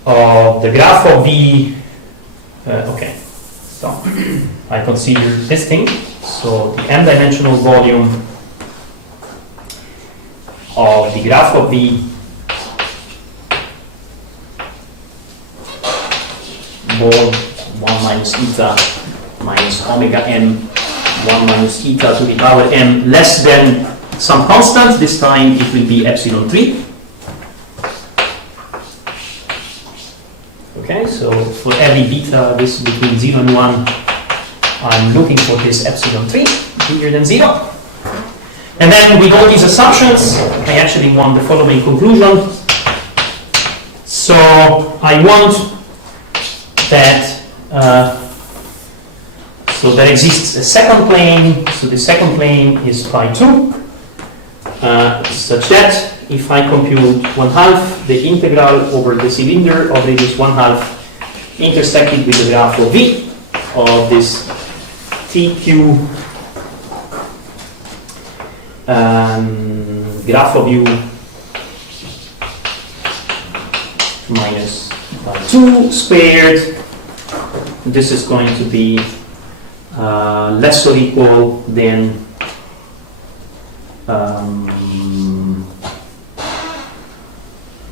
of the graph of V. Okay, so I consider this thing. So the m-dimensional volume of the graph of V ball 1 minus eta minus omega m 1 minus eta to the power m less than some constant. This time it will be epsilon 3. Okay, so for every beta this between 0 and 1, I'm looking for this epsilon 3 bigger than 0. And then with all these assumptions, I actually want the following conclusion. So I want that so there exists a second plane. So the second plane is pi 2, such that if I compute 1/2 the integral over the cylinder of radius 1/2 intersected with the graph of V of this TQ graph of u minus pi 2 squared, this is going to be less or equal than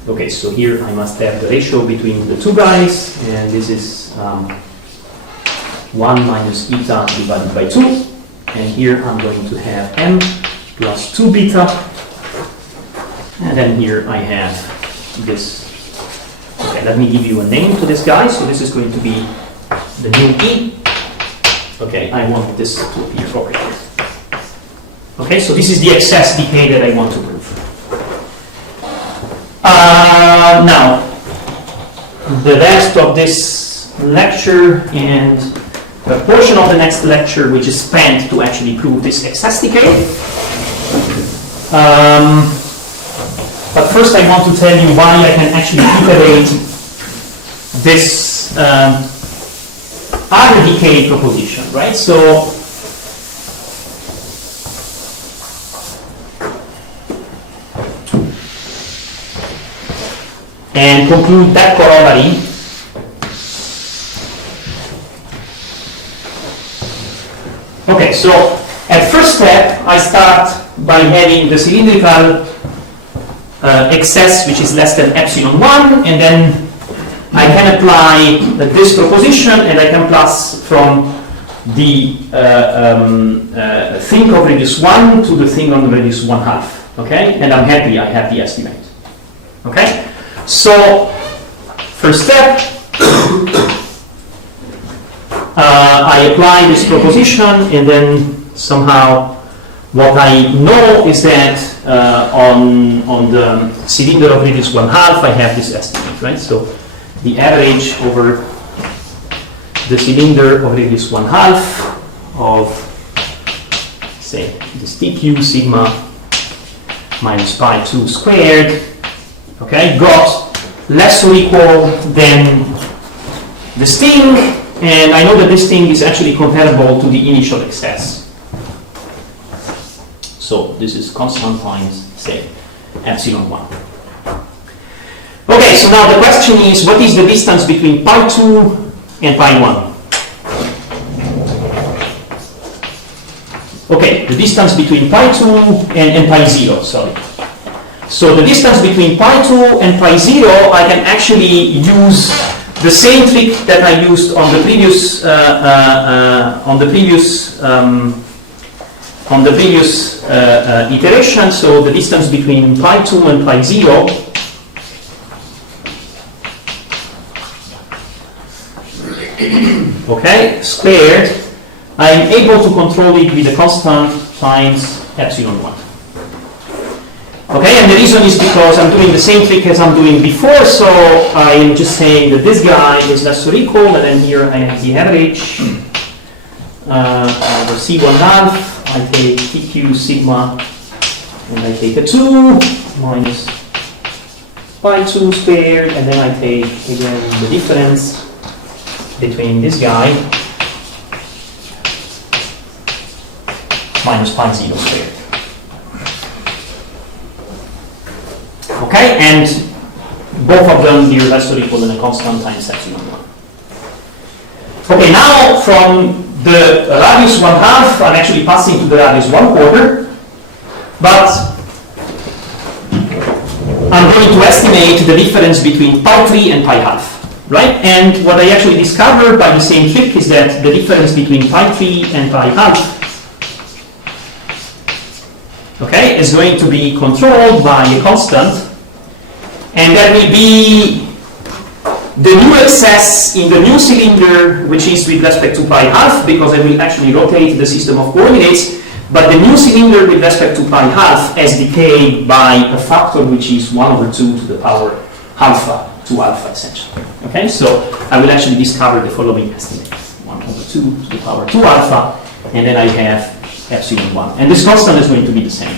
okay, so here I must have the ratio between the two guys, and this is 1 minus eta divided by 2, and here I'm going to have m plus 2 beta, and then here I have this. Okay, let me give you a name to this guy. So this is going to be the new E. Okay, I want this to appear over here. Okay, so this is the excess decay that I want to prove. Now, the rest of this lecture and a portion of the next lecture which is spent to actually prove this excess decay first I want to tell you why I can actually iterate this other decay proposition, right? So and conclude that corollary. Okay, so at first step, I start by having the cylindrical excess, which is less than epsilon 1, and then I can apply this proposition, and I can plus from the thing of radius 1 to the thing on radius 1/2. Okay, and I'm happy I have the estimate. Okay, so first step, I apply this proposition, and then somehow what I know is that on the cylinder of radius 1/2 I have this estimate, right? So the average over the cylinder of radius 1/2 of, say, this dq sigma minus pi 2 squared, okay, got less or equal than the sting, and I know that this thing is actually comparable to the initial excess. So this is constant times, say, epsilon 1. Okay, so now the question is, what is the distance between pi 2 and pi 1? Okay, the distance between pi 2 and pi 0, sorry. So the distance between pi 2 and pi 0, I can actually use the same trick that I used on the previous iteration. So the distance between pi 2 and pi 0 okay, squared, I am able to control it with a constant times epsilon 1. Okay, and the reason is because I'm doing the same trick as I'm doing before, so I am just saying that this guy is less or equal, and then here I have the average over C1/2, I take TQ sigma, and I take a 2 minus pi 2 squared, and then I take again the difference between this guy minus pi 0 squared. Okay, and both of them here less or equal than a constant times epsilon 1. Okay, now from the radius 1/2, I'm actually passing to the radius 1/4, but I'm going to estimate the difference between pi 3 and pi 1/2, right? And what I actually discovered by the same trick is that the difference between pi 3 and pi 1/2, okay, is going to be controlled by a constant, and that will be the new excess in the new cylinder, which is with respect to pi 1/2, because I will actually rotate the system of coordinates, but the new cylinder with respect to pi 1/2 has decayed by a factor which is 1/2 to the power alpha, 2 alpha essentially. Okay, so I will actually discover the following estimate: 1/2 to the power 2 alpha, and then I have epsilon 1. And this constant is going to be the same.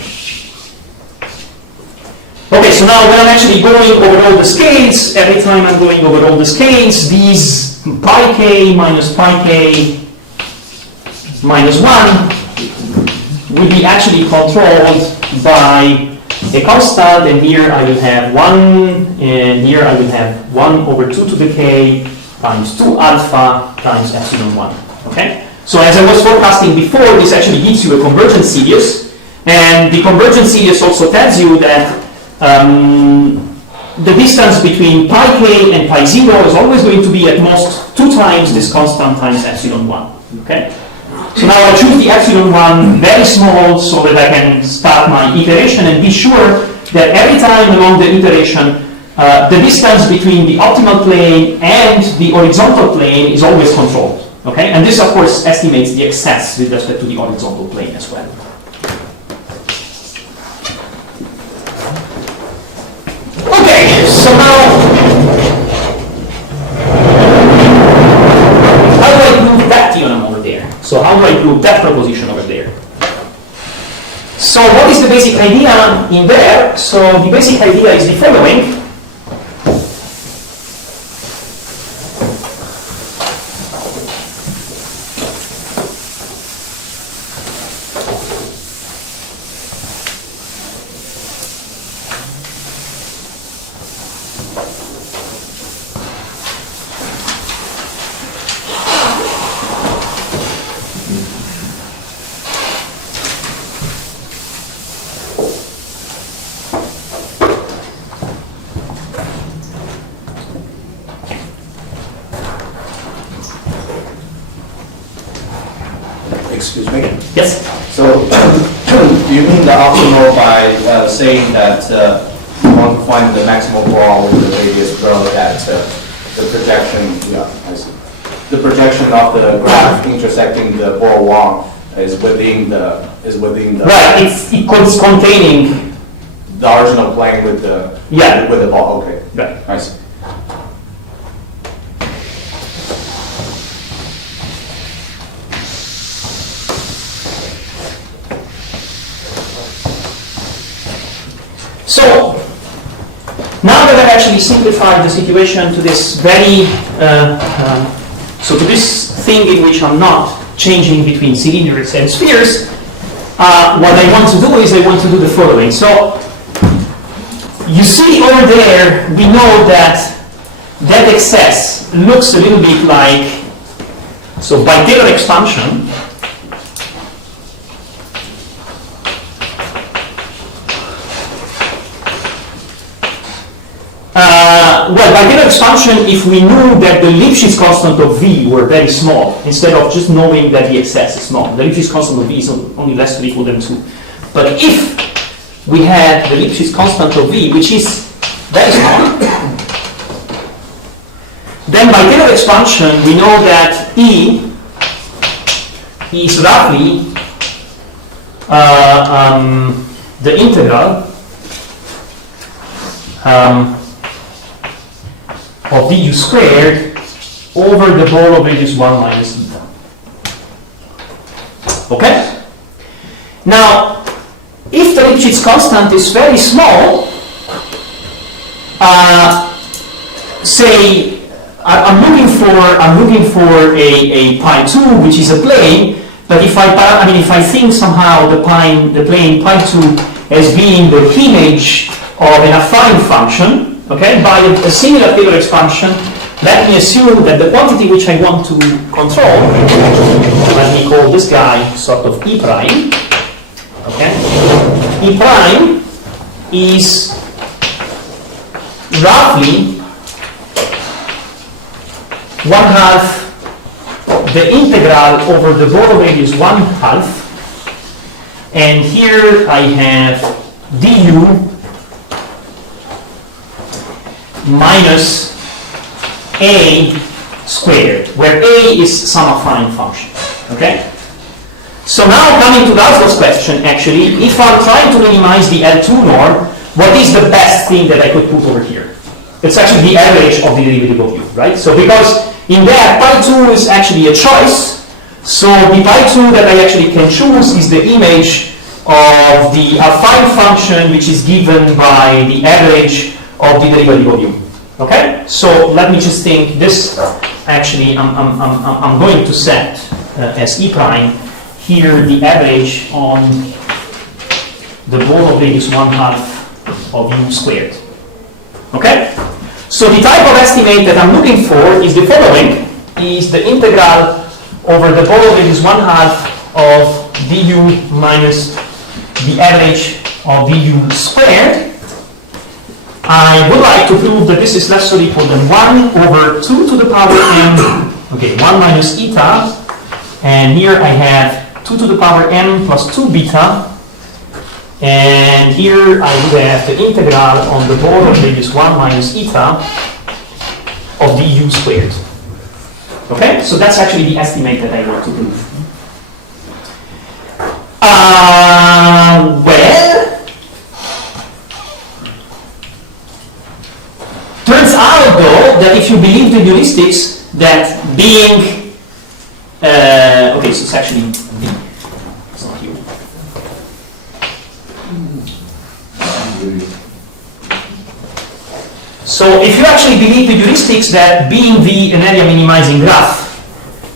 Okay, so now when I'm actually going over all the scales, every time I'm going over all the scales, these pi k minus pi k minus 1 will be actually controlled by a constant, and here I will have 1, and here I will have 1/2 to the k times 2 alpha times epsilon 1. Okay? So as I was forecasting before, this actually gives you a convergence series, and the convergence series also tells you that the distance between pi k and pi 0 is always going to be at most 2 times this constant times epsilon 1. Okay? So now I choose the epsilon 1 very small so that I can start my iteration and be sure that every time along the iteration the distance between the optimal plane and the horizontal plane is always controlled. Okay? And this of course estimates the excess with respect to the horizontal plane as well. Okay, so now how do I prove that theorem over there? So how do I prove that proposition over there? So what is the basic idea in there? So the basic idea is the following. Excuse me. Yes? So, you mean the optimal by saying that you want to find the maximal ball with the radius rho that the projection, yeah, I see. The projection of the graph intersecting the ball one is within the Right, it's containing. the original plane with the Yeah. with the ball. Okay, Right. I see. So, now that I've actually simplified the situation to this very, so to this thing in which I'm not changing between cylinders and spheres, what I want to do is I want to do the following. So, you see over there, we know that that excess looks a little bit like, so by Taylor expansion, well, by Taylor expansion, if we knew that the Lipschitz constant of V were very small, instead of just knowing that the excess is small, the Lipschitz constant of V is only less or equal than 2. But if we had the Lipschitz constant of V, which is very small, then by Taylor expansion, we know that E is roughly the integral of du squared over the ball of radius 1 minus eta. Okay? Now, if the Lipschitz constant is very small, say I'm looking for a pi 2, which is a plane, but if I think somehow the plane pi 2 as being the image of an affine function, okay, by a similar Taylor expansion, let me assume that the quantity which I want to control, let me call this guy sort of E prime, okay? E prime is roughly 1/2 the integral over the ball radius 1/2, and here I have du minus a squared, where a is some affine function. Okay? So now coming to Hausdorff's question, actually, if I'm trying to minimize the L2 norm, what is the best thing that I could put over here? It's actually the average of the derivative of u, right? So because in there, pi 2 is actually a choice, so the pi 2 that I actually can choose is the image of the affine function which is given by the average of the derivative of u. Okay? So let me just think this, actually I'm going to set as E prime here the average on the ball of radius 1/2 of u squared. Okay? So the type of estimate that I'm looking for is the following, is the integral over the ball of radius 1/2 of du minus the average of du squared. I would like to prove that this is less or equal than 1 over 2 to the power m, okay, 1 minus eta, and here I have 2 to the power m plus 2 beta, and here I would have the integral on the ball of radius 1 minus eta of du squared. Okay, so that's actually the estimate that I want to prove. Well, turns out though that if you believe the heuristics, that being okay, so it's actually B, it's not U. So if you actually believe the heuristics that being V an area minimizing graph,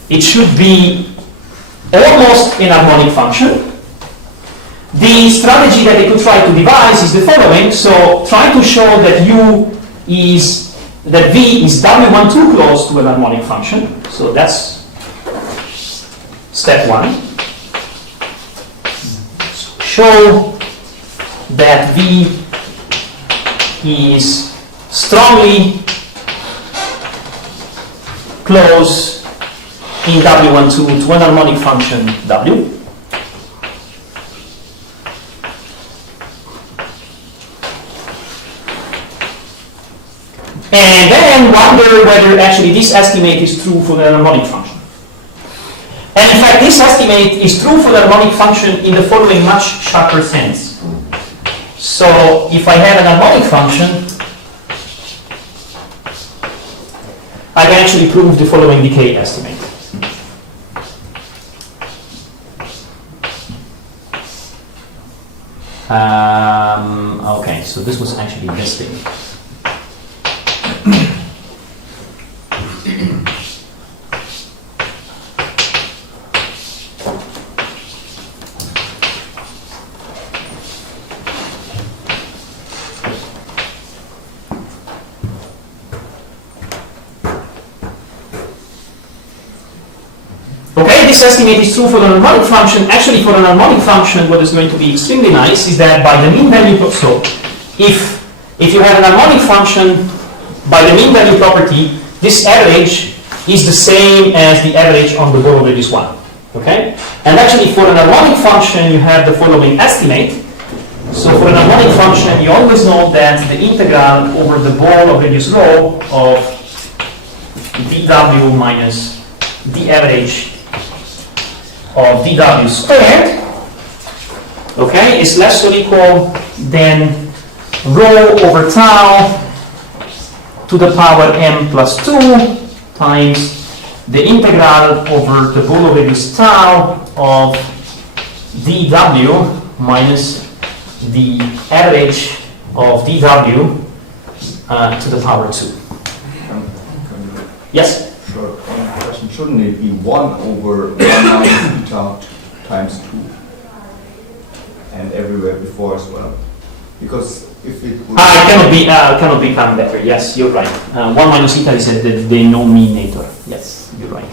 it should be almost an harmonic function. The strategy that they could try to devise is the following. So try to show that V is W1 too close to an harmonic function. So that's step one. Show that V is strongly close in W12 to an harmonic function W. And then wonder whether actually this estimate is true for the harmonic function. And in fact, this estimate is true for the harmonic function in the following much sharper sense. So if I have an harmonic function, I can actually prove the following decay estimate. Okay, so this was actually this thing. Okay, this estimate is true for the harmonic function. Actually, for an harmonic function, what is going to be extremely nice is that by the mean value, so if you have an harmonic function by the mean value property, this average is the same as the average on the ball radius 1. Okay, and actually for an harmonic function, you have the following estimate. So for an harmonic function, you always know that the integral over the ball of radius rho of dw minus the average of dw squared, okay, is less or equal than rho over tau to the power m plus 2 times the integral over the ball radius tau of dw minus the average of dw to the power 2. Yes? Sure. Question. Shouldn't it be 1 over 1 minus eta times 2? And everywhere before as well? Because if it would... it cannot become better. Yes, you're right. 1 minus eta is the denominator. Yes, you're right.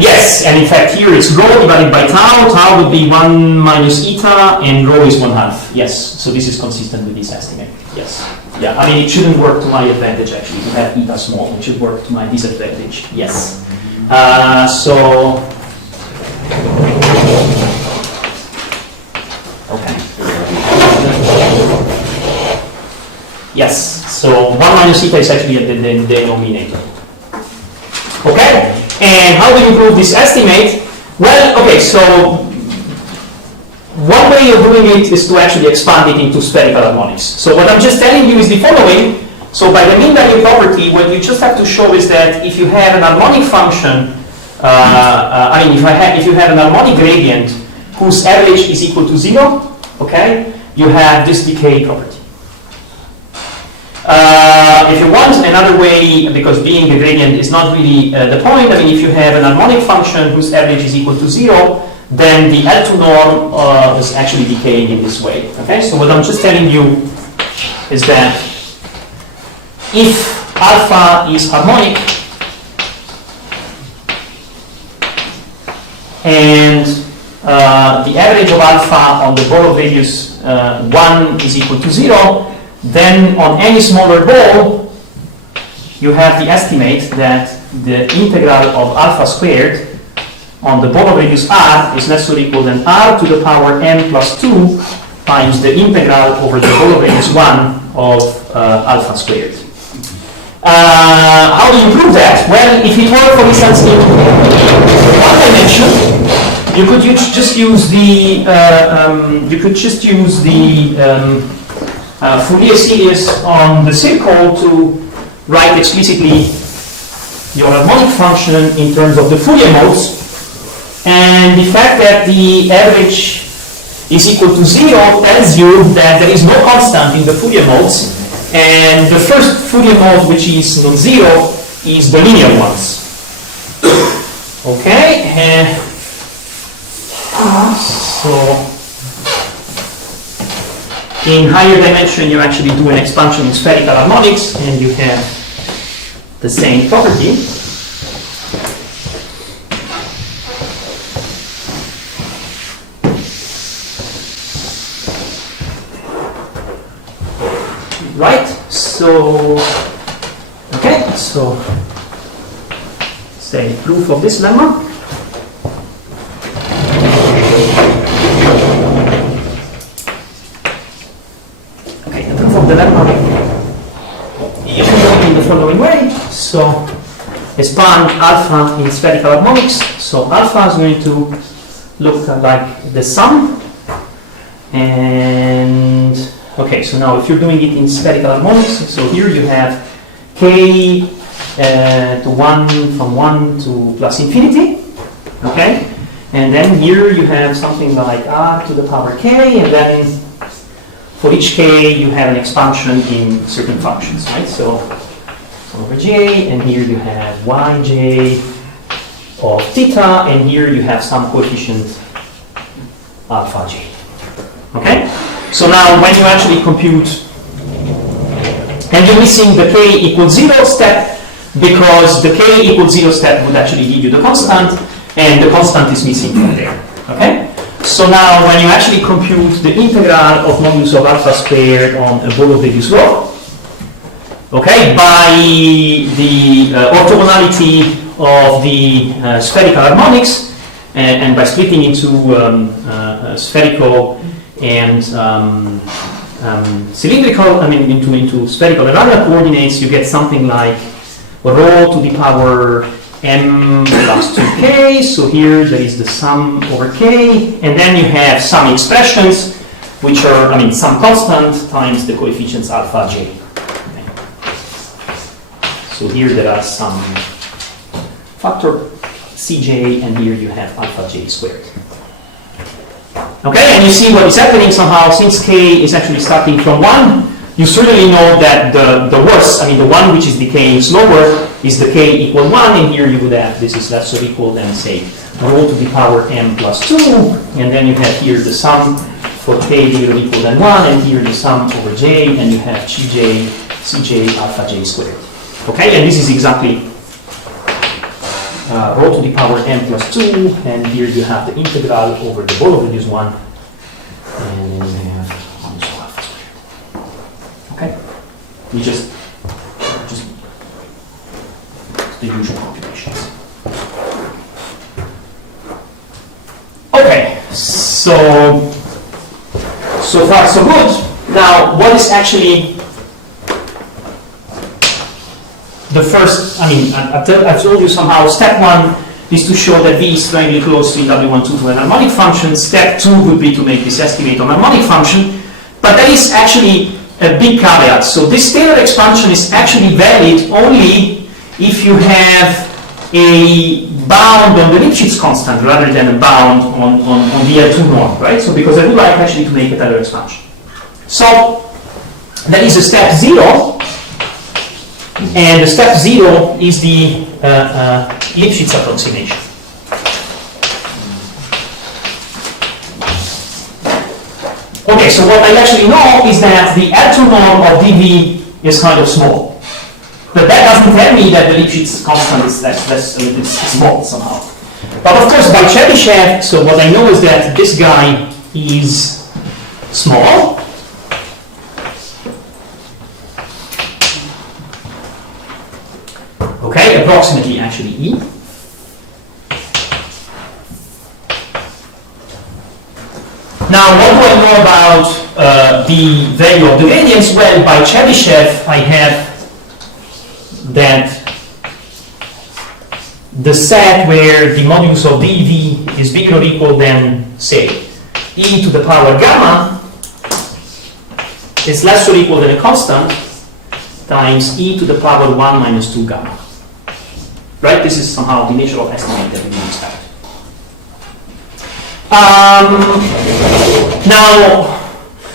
Yes, and in fact here it's rho divided by tau. Tau would be 1 minus eta, and rho is 1/2. Yes, so this is consistent with this estimate. Yes. Yeah, I mean, it shouldn't work to my advantage, actually, to have eta small. It should work to my disadvantage. Yes. So... Okay. Yes, so 1 minus eta is actually the denominator. Okay, and how do you prove this estimate? Well, okay, so one way of doing it is to actually expand it into spherical harmonics. So what I'm just telling you is the following. So by the mean value property, what you just have to show is that if you have an harmonic function, if you have an harmonic gradient whose average is equal to 0, okay, you have this decay property. If you want another way, because being a gradient is not really the point, I mean, if you have an harmonic function whose average is equal to 0, then the L2 norm is actually decaying in this way. Okay, so what I'm just telling you is that if alpha is harmonic and the average of alpha on the ball of radius 1 is equal to 0, then on any smaller ball, you have the estimate that the integral of alpha squared on the ball of radius r is less or equal than r to the power m plus 2 times the integral over the ball of radius 1 of alpha squared. How do you prove that? Well, if it were, for instance, in one dimension, you could just use the Fourier series on the circle to write explicitly your harmonic function in terms of the Fourier modes, and the fact that the average is equal to 0 tells you that there is no constant in the Fourier modes, and the first Fourier mode which is non-zero is the linear ones. Okay, and so in higher dimension you actually do an expansion in spherical harmonics and you have the same property. Right, so, okay, so say proof of this lemma. Okay, the proof of the lemma, you can do it in the following way. So expand alpha in spherical harmonics. So alpha is going to look like the sum, and okay, so now if you're doing it in spherical harmonics, so here you have k to 1 from 1 to plus infinity, okay? And then here you have something like r to the power k, and then for each k you have an expansion in certain functions, right? So over j, and here you have yj of theta, and here you have some coefficient alpha j, okay? So now when you actually compute, and you're missing the k equals 0 step, because the k equals 0 step would actually give you the constant, and the constant is missing from there, okay? So now when you actually compute the integral of modulus of alpha squared on a ball of radius rho, okay, by the orthogonality of the spherical harmonics, and by splitting into spherical and cylindrical, I mean into spherical and other coordinates, you get something like rho to the power m plus 2k. So here there is the sum over k, and then you have some expressions which are, I mean, some constant times the coefficients alpha j. Okay. So here there are some factor cj, and here you have alpha j squared. Okay, and you see what is happening somehow, since k is actually starting from 1, you certainly know that the worst, I mean the one which is decaying slower, is the k equal 1, and here you would have, this is less or equal than, say, rho to the power m plus 2, and then you have here the sum for k bigger or equal than 1, and here the sum over j, and you have gj, cj, alpha j squared. Okay, and this is exactly rho to the power m plus 2, and here you have the integral over the ball of radius 1, and then you have alpha squared. Okay, we just the usual computations. Okay, so far so good. Now, what is actually the first, I mean, I've told you somehow step 1 is to show that V is strongly close to W12 to an harmonic function. Step 2 would be to make this estimate on a harmonic function, but there is actually a big caveat. So this Taylor expansion is actually valid only if you have a bound on the Lipschitz constant rather than a bound on the L2 norm, right? So because I would like actually to make a Taylor expansion. So there is a step 0, and the step 0 is the Lipschitz approximation. Okay, so what I actually know is that the L2 norm of dV is kind of small. But that doesn't tell me that the Lipschitz constant is it's small somehow. But of course, by Chebyshev, so what I know is that this guy is small. Okay, approximately actually E. Now, what do I know about the value of the gradients? Well, by Chebyshev, I have that the set where the modulus of dV is bigger or equal than, say, e to the power gamma is less or equal than a constant times e to the power 1 minus 2 gamma. Right? This is somehow the initial estimate that we expect. Now,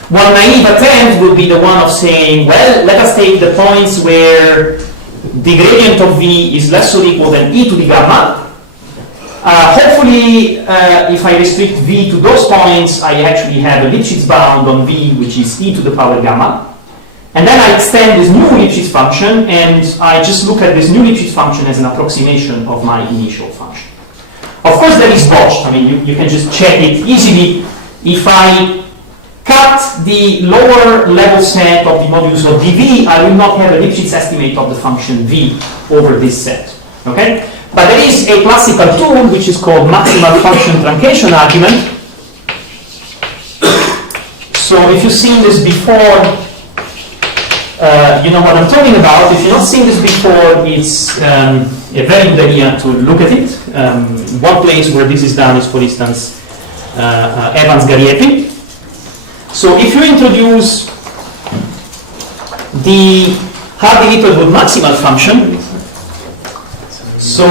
one naive attempt would be the one of saying, well, let us take the points where the gradient of v is less or equal than e to the gamma. Hopefully, if I restrict v to those points, I actually have a Lipschitz bound on v, which is e to the power gamma. And then I extend this new Lipschitz function, and I just look at this new Lipschitz function as an approximation of my initial function. Of course, that is botched. I mean, you can just check it easily. If I cut the lower level set of the modulus of dv, I will not have a Lipschitz estimate of the function v over this set. Okay? But there is a classical tool which is called maximal function truncation argument. So if you've seen this before, you know what I'm talking about. If you've not seen this before, it's a very good idea to look at it. One place where this is done is, for instance, Evans-Gariepi. So if you introduce the Hardy-Littlewood maximal function, so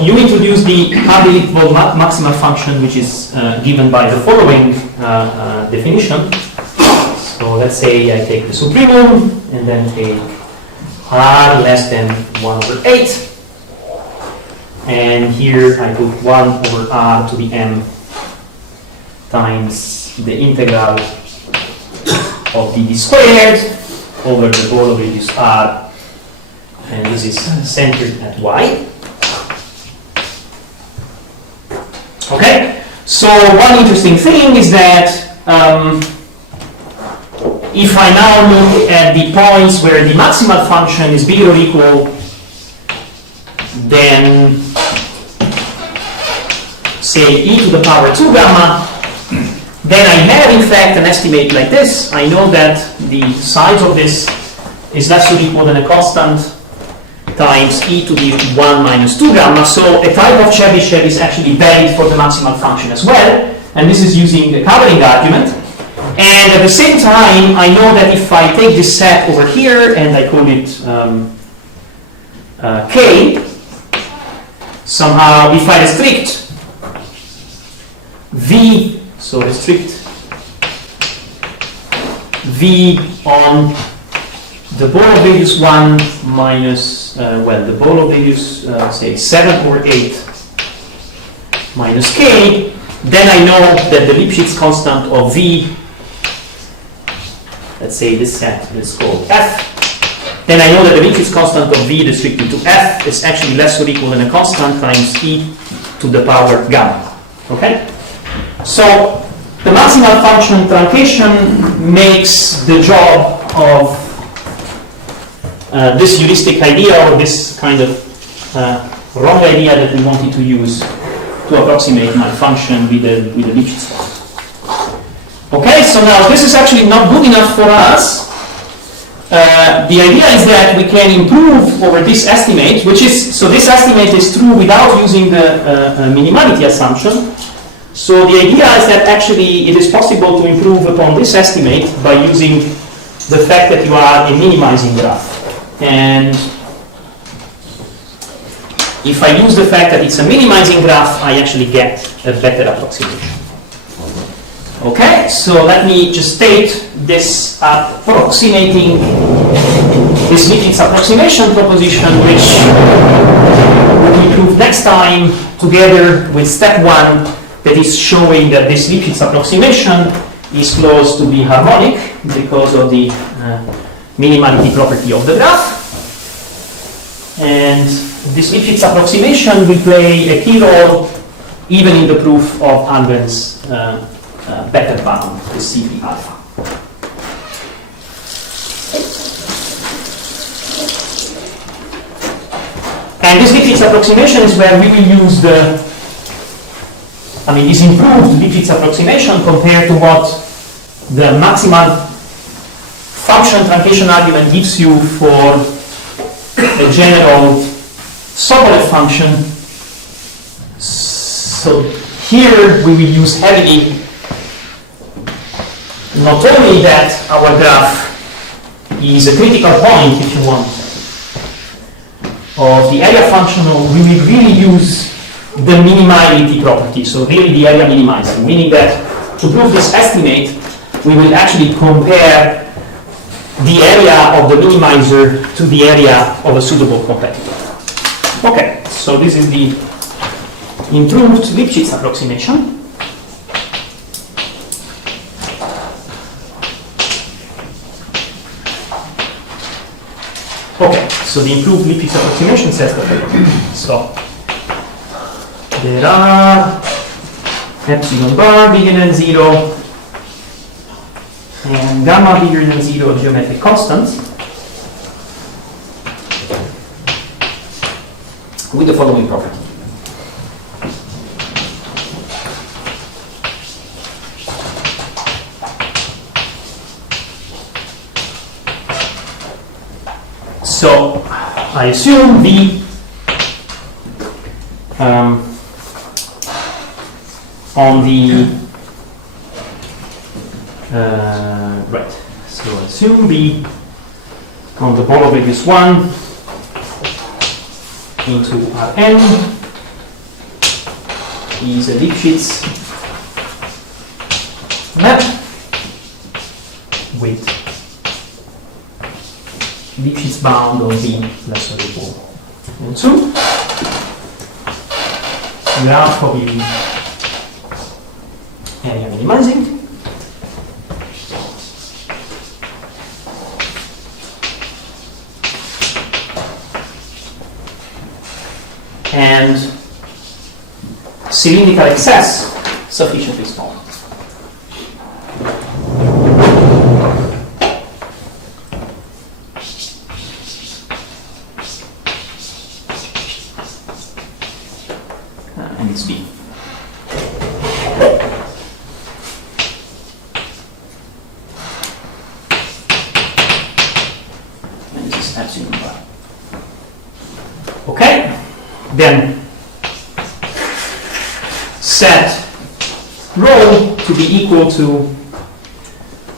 you introduce the Hardy-Littlewood maximal function, which is given by the following definition. So let's say I take the supremum and then take r less than 1/8. And here I put 1/r to the m times the integral of dv squared over the Borel radius r, and this is centered at y. Okay, so one interesting thing is that if I now look at the points where the maximal function is bigger or equal than, say, e to the power 2 gamma, then I have in fact an estimate like this. I know that the size of this is less or equal than a constant times e to the 1 minus 2 gamma. So a type of Chebyshev is actually valid for the maximal function as well. And this is using the covering argument. And at the same time, I know that if I take this set over here and I call it K, somehow if I restrict V, so restrict V on the Borel radius 1 minus, the Borel radius, say 7/8 minus K, then I know that the Lipschitz constant of V, let's say this set is called F, then I know that the Lipschitz constant of V restricted to F is actually less or equal than a constant times e to the power gamma. Okay? So the maximal function truncation makes the job of this heuristic idea, or this kind of wrong idea that we wanted to use to approximate my function with the Lipschitz one. Okay, so now this is actually not good enough for us. The idea is that we can improve over this estimate, which is, so this estimate is true without using the minimality assumption. So the idea is that actually it is possible to improve upon this estimate by using the fact that you are a minimizing graph. And if I use the fact that it's a minimizing graph, I actually get a better approximation. Okay, so let me just state this approximating, this Lipschitz approximation proposition, which we prove next time together with step 1, that is showing that this Lipschitz approximation is close to the harmonic because of the minimality property of the graph. And this Lipschitz approximation will play a key role even in the proof of Almgren's better bound, the Cp alpha. And this Lipschitz approximation is where we will use this improved Lipschitz approximation compared to what the maximal function truncation argument gives you for a general Sobolev function. So here we will use heavily not only that our graph is a critical point, if you want, of the area functional, we will really use the minimality property, so really the area minimizing, meaning that to prove this estimate, we will actually compare the area of the minimizer to the area of a suitable competitor. Okay, so this is the improved Lipschitz approximation. Okay, so the improved Lipschitz approximation says the following. So there are epsilon bar bigger than 0 and gamma bigger than 0 geometric constants with the following property. So I assume the on the right. So assume B on the ball of radius 1 into Rn is a Lipschitz map with Lipschitz bound on B less or equal to 2. Graph of the area minimizing. And cylindrical excess sufficiently small. And it's B. And this is epsilon bar. Okay? Then set rho to be equal to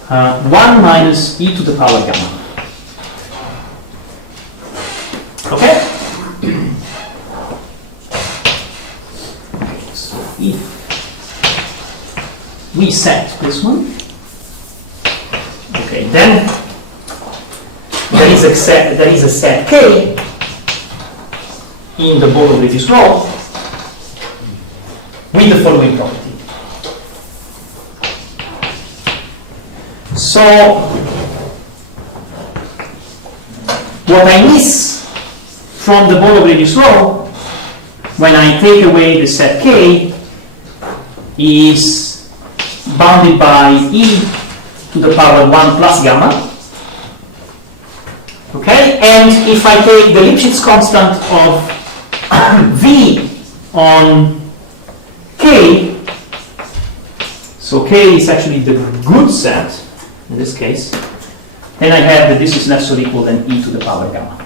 1 minus e to the power gamma. Okay? So if we set this one, okay, then there is a set K in the ball of radius rho with the following property. So what I miss from the ball of radius rho when I take away the set K is bounded by e to the power 1 plus gamma. Okay, and if I take the Lipschitz constant of V on K, so K is actually the good set in this case, then I have that this is less or equal than e to the power gamma.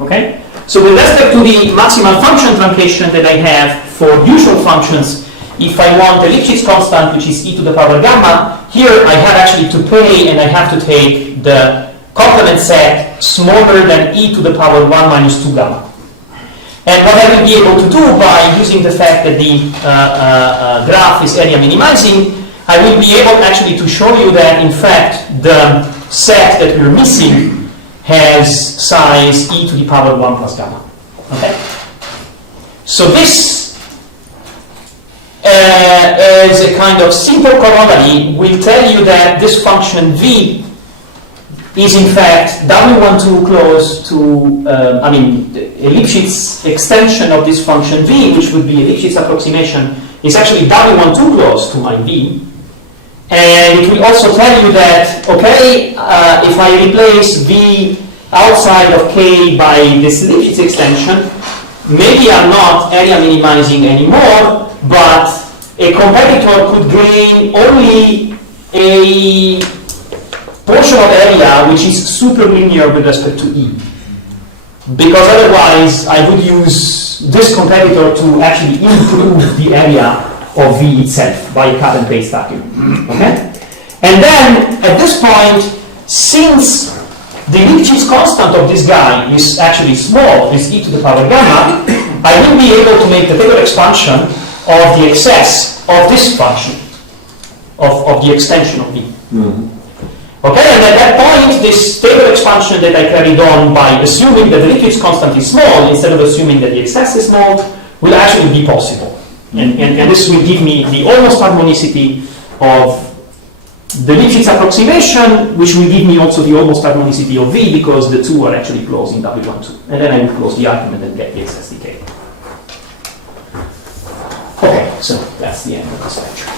Okay, so with respect to the maximal function truncation that I have for usual functions, if I want the Lipschitz constant, which is e to the power gamma, here I have actually to pay and I have to take the complement set smaller than e to the power 1 minus 2 gamma. And what I will be able to do by using the fact that the graph is area minimizing, I will be able actually to show you that in fact the set that we're missing has size e to the power 1 plus gamma. Okay? So this as a kind of simple corollary will tell you that this function v is in fact W12 close to, a Lipschitz extension of this function v, which would be a Lipschitz approximation, is actually W12 close to my v. And it will also tell you that, okay, if I replace v outside of k by this Lipschitz extension, maybe I'm not area minimizing anymore, but a competitor could gain only a portion of area which is superlinear with respect to E. Because otherwise I would use this competitor to actually improve the area of V itself by cut and paste stacking. Okay? And then at this point, since the Lipschitz constant of this guy is actually small, is e to the power gamma, I will be able to make the Taylor expansion of the excess of this function, of the extension of V. Okay, and at that point, this Taylor expansion that I carried on by assuming that the Lipschitz constant is small, instead of assuming that the excess is small, will actually be possible. And this will give me the almost harmonicity of the Lipschitz approximation, which will give me also the almost harmonicity of V, because the two are actually closed in W12. And then I will close the argument and get the excess decay. Okay, so that's the end of this lecture.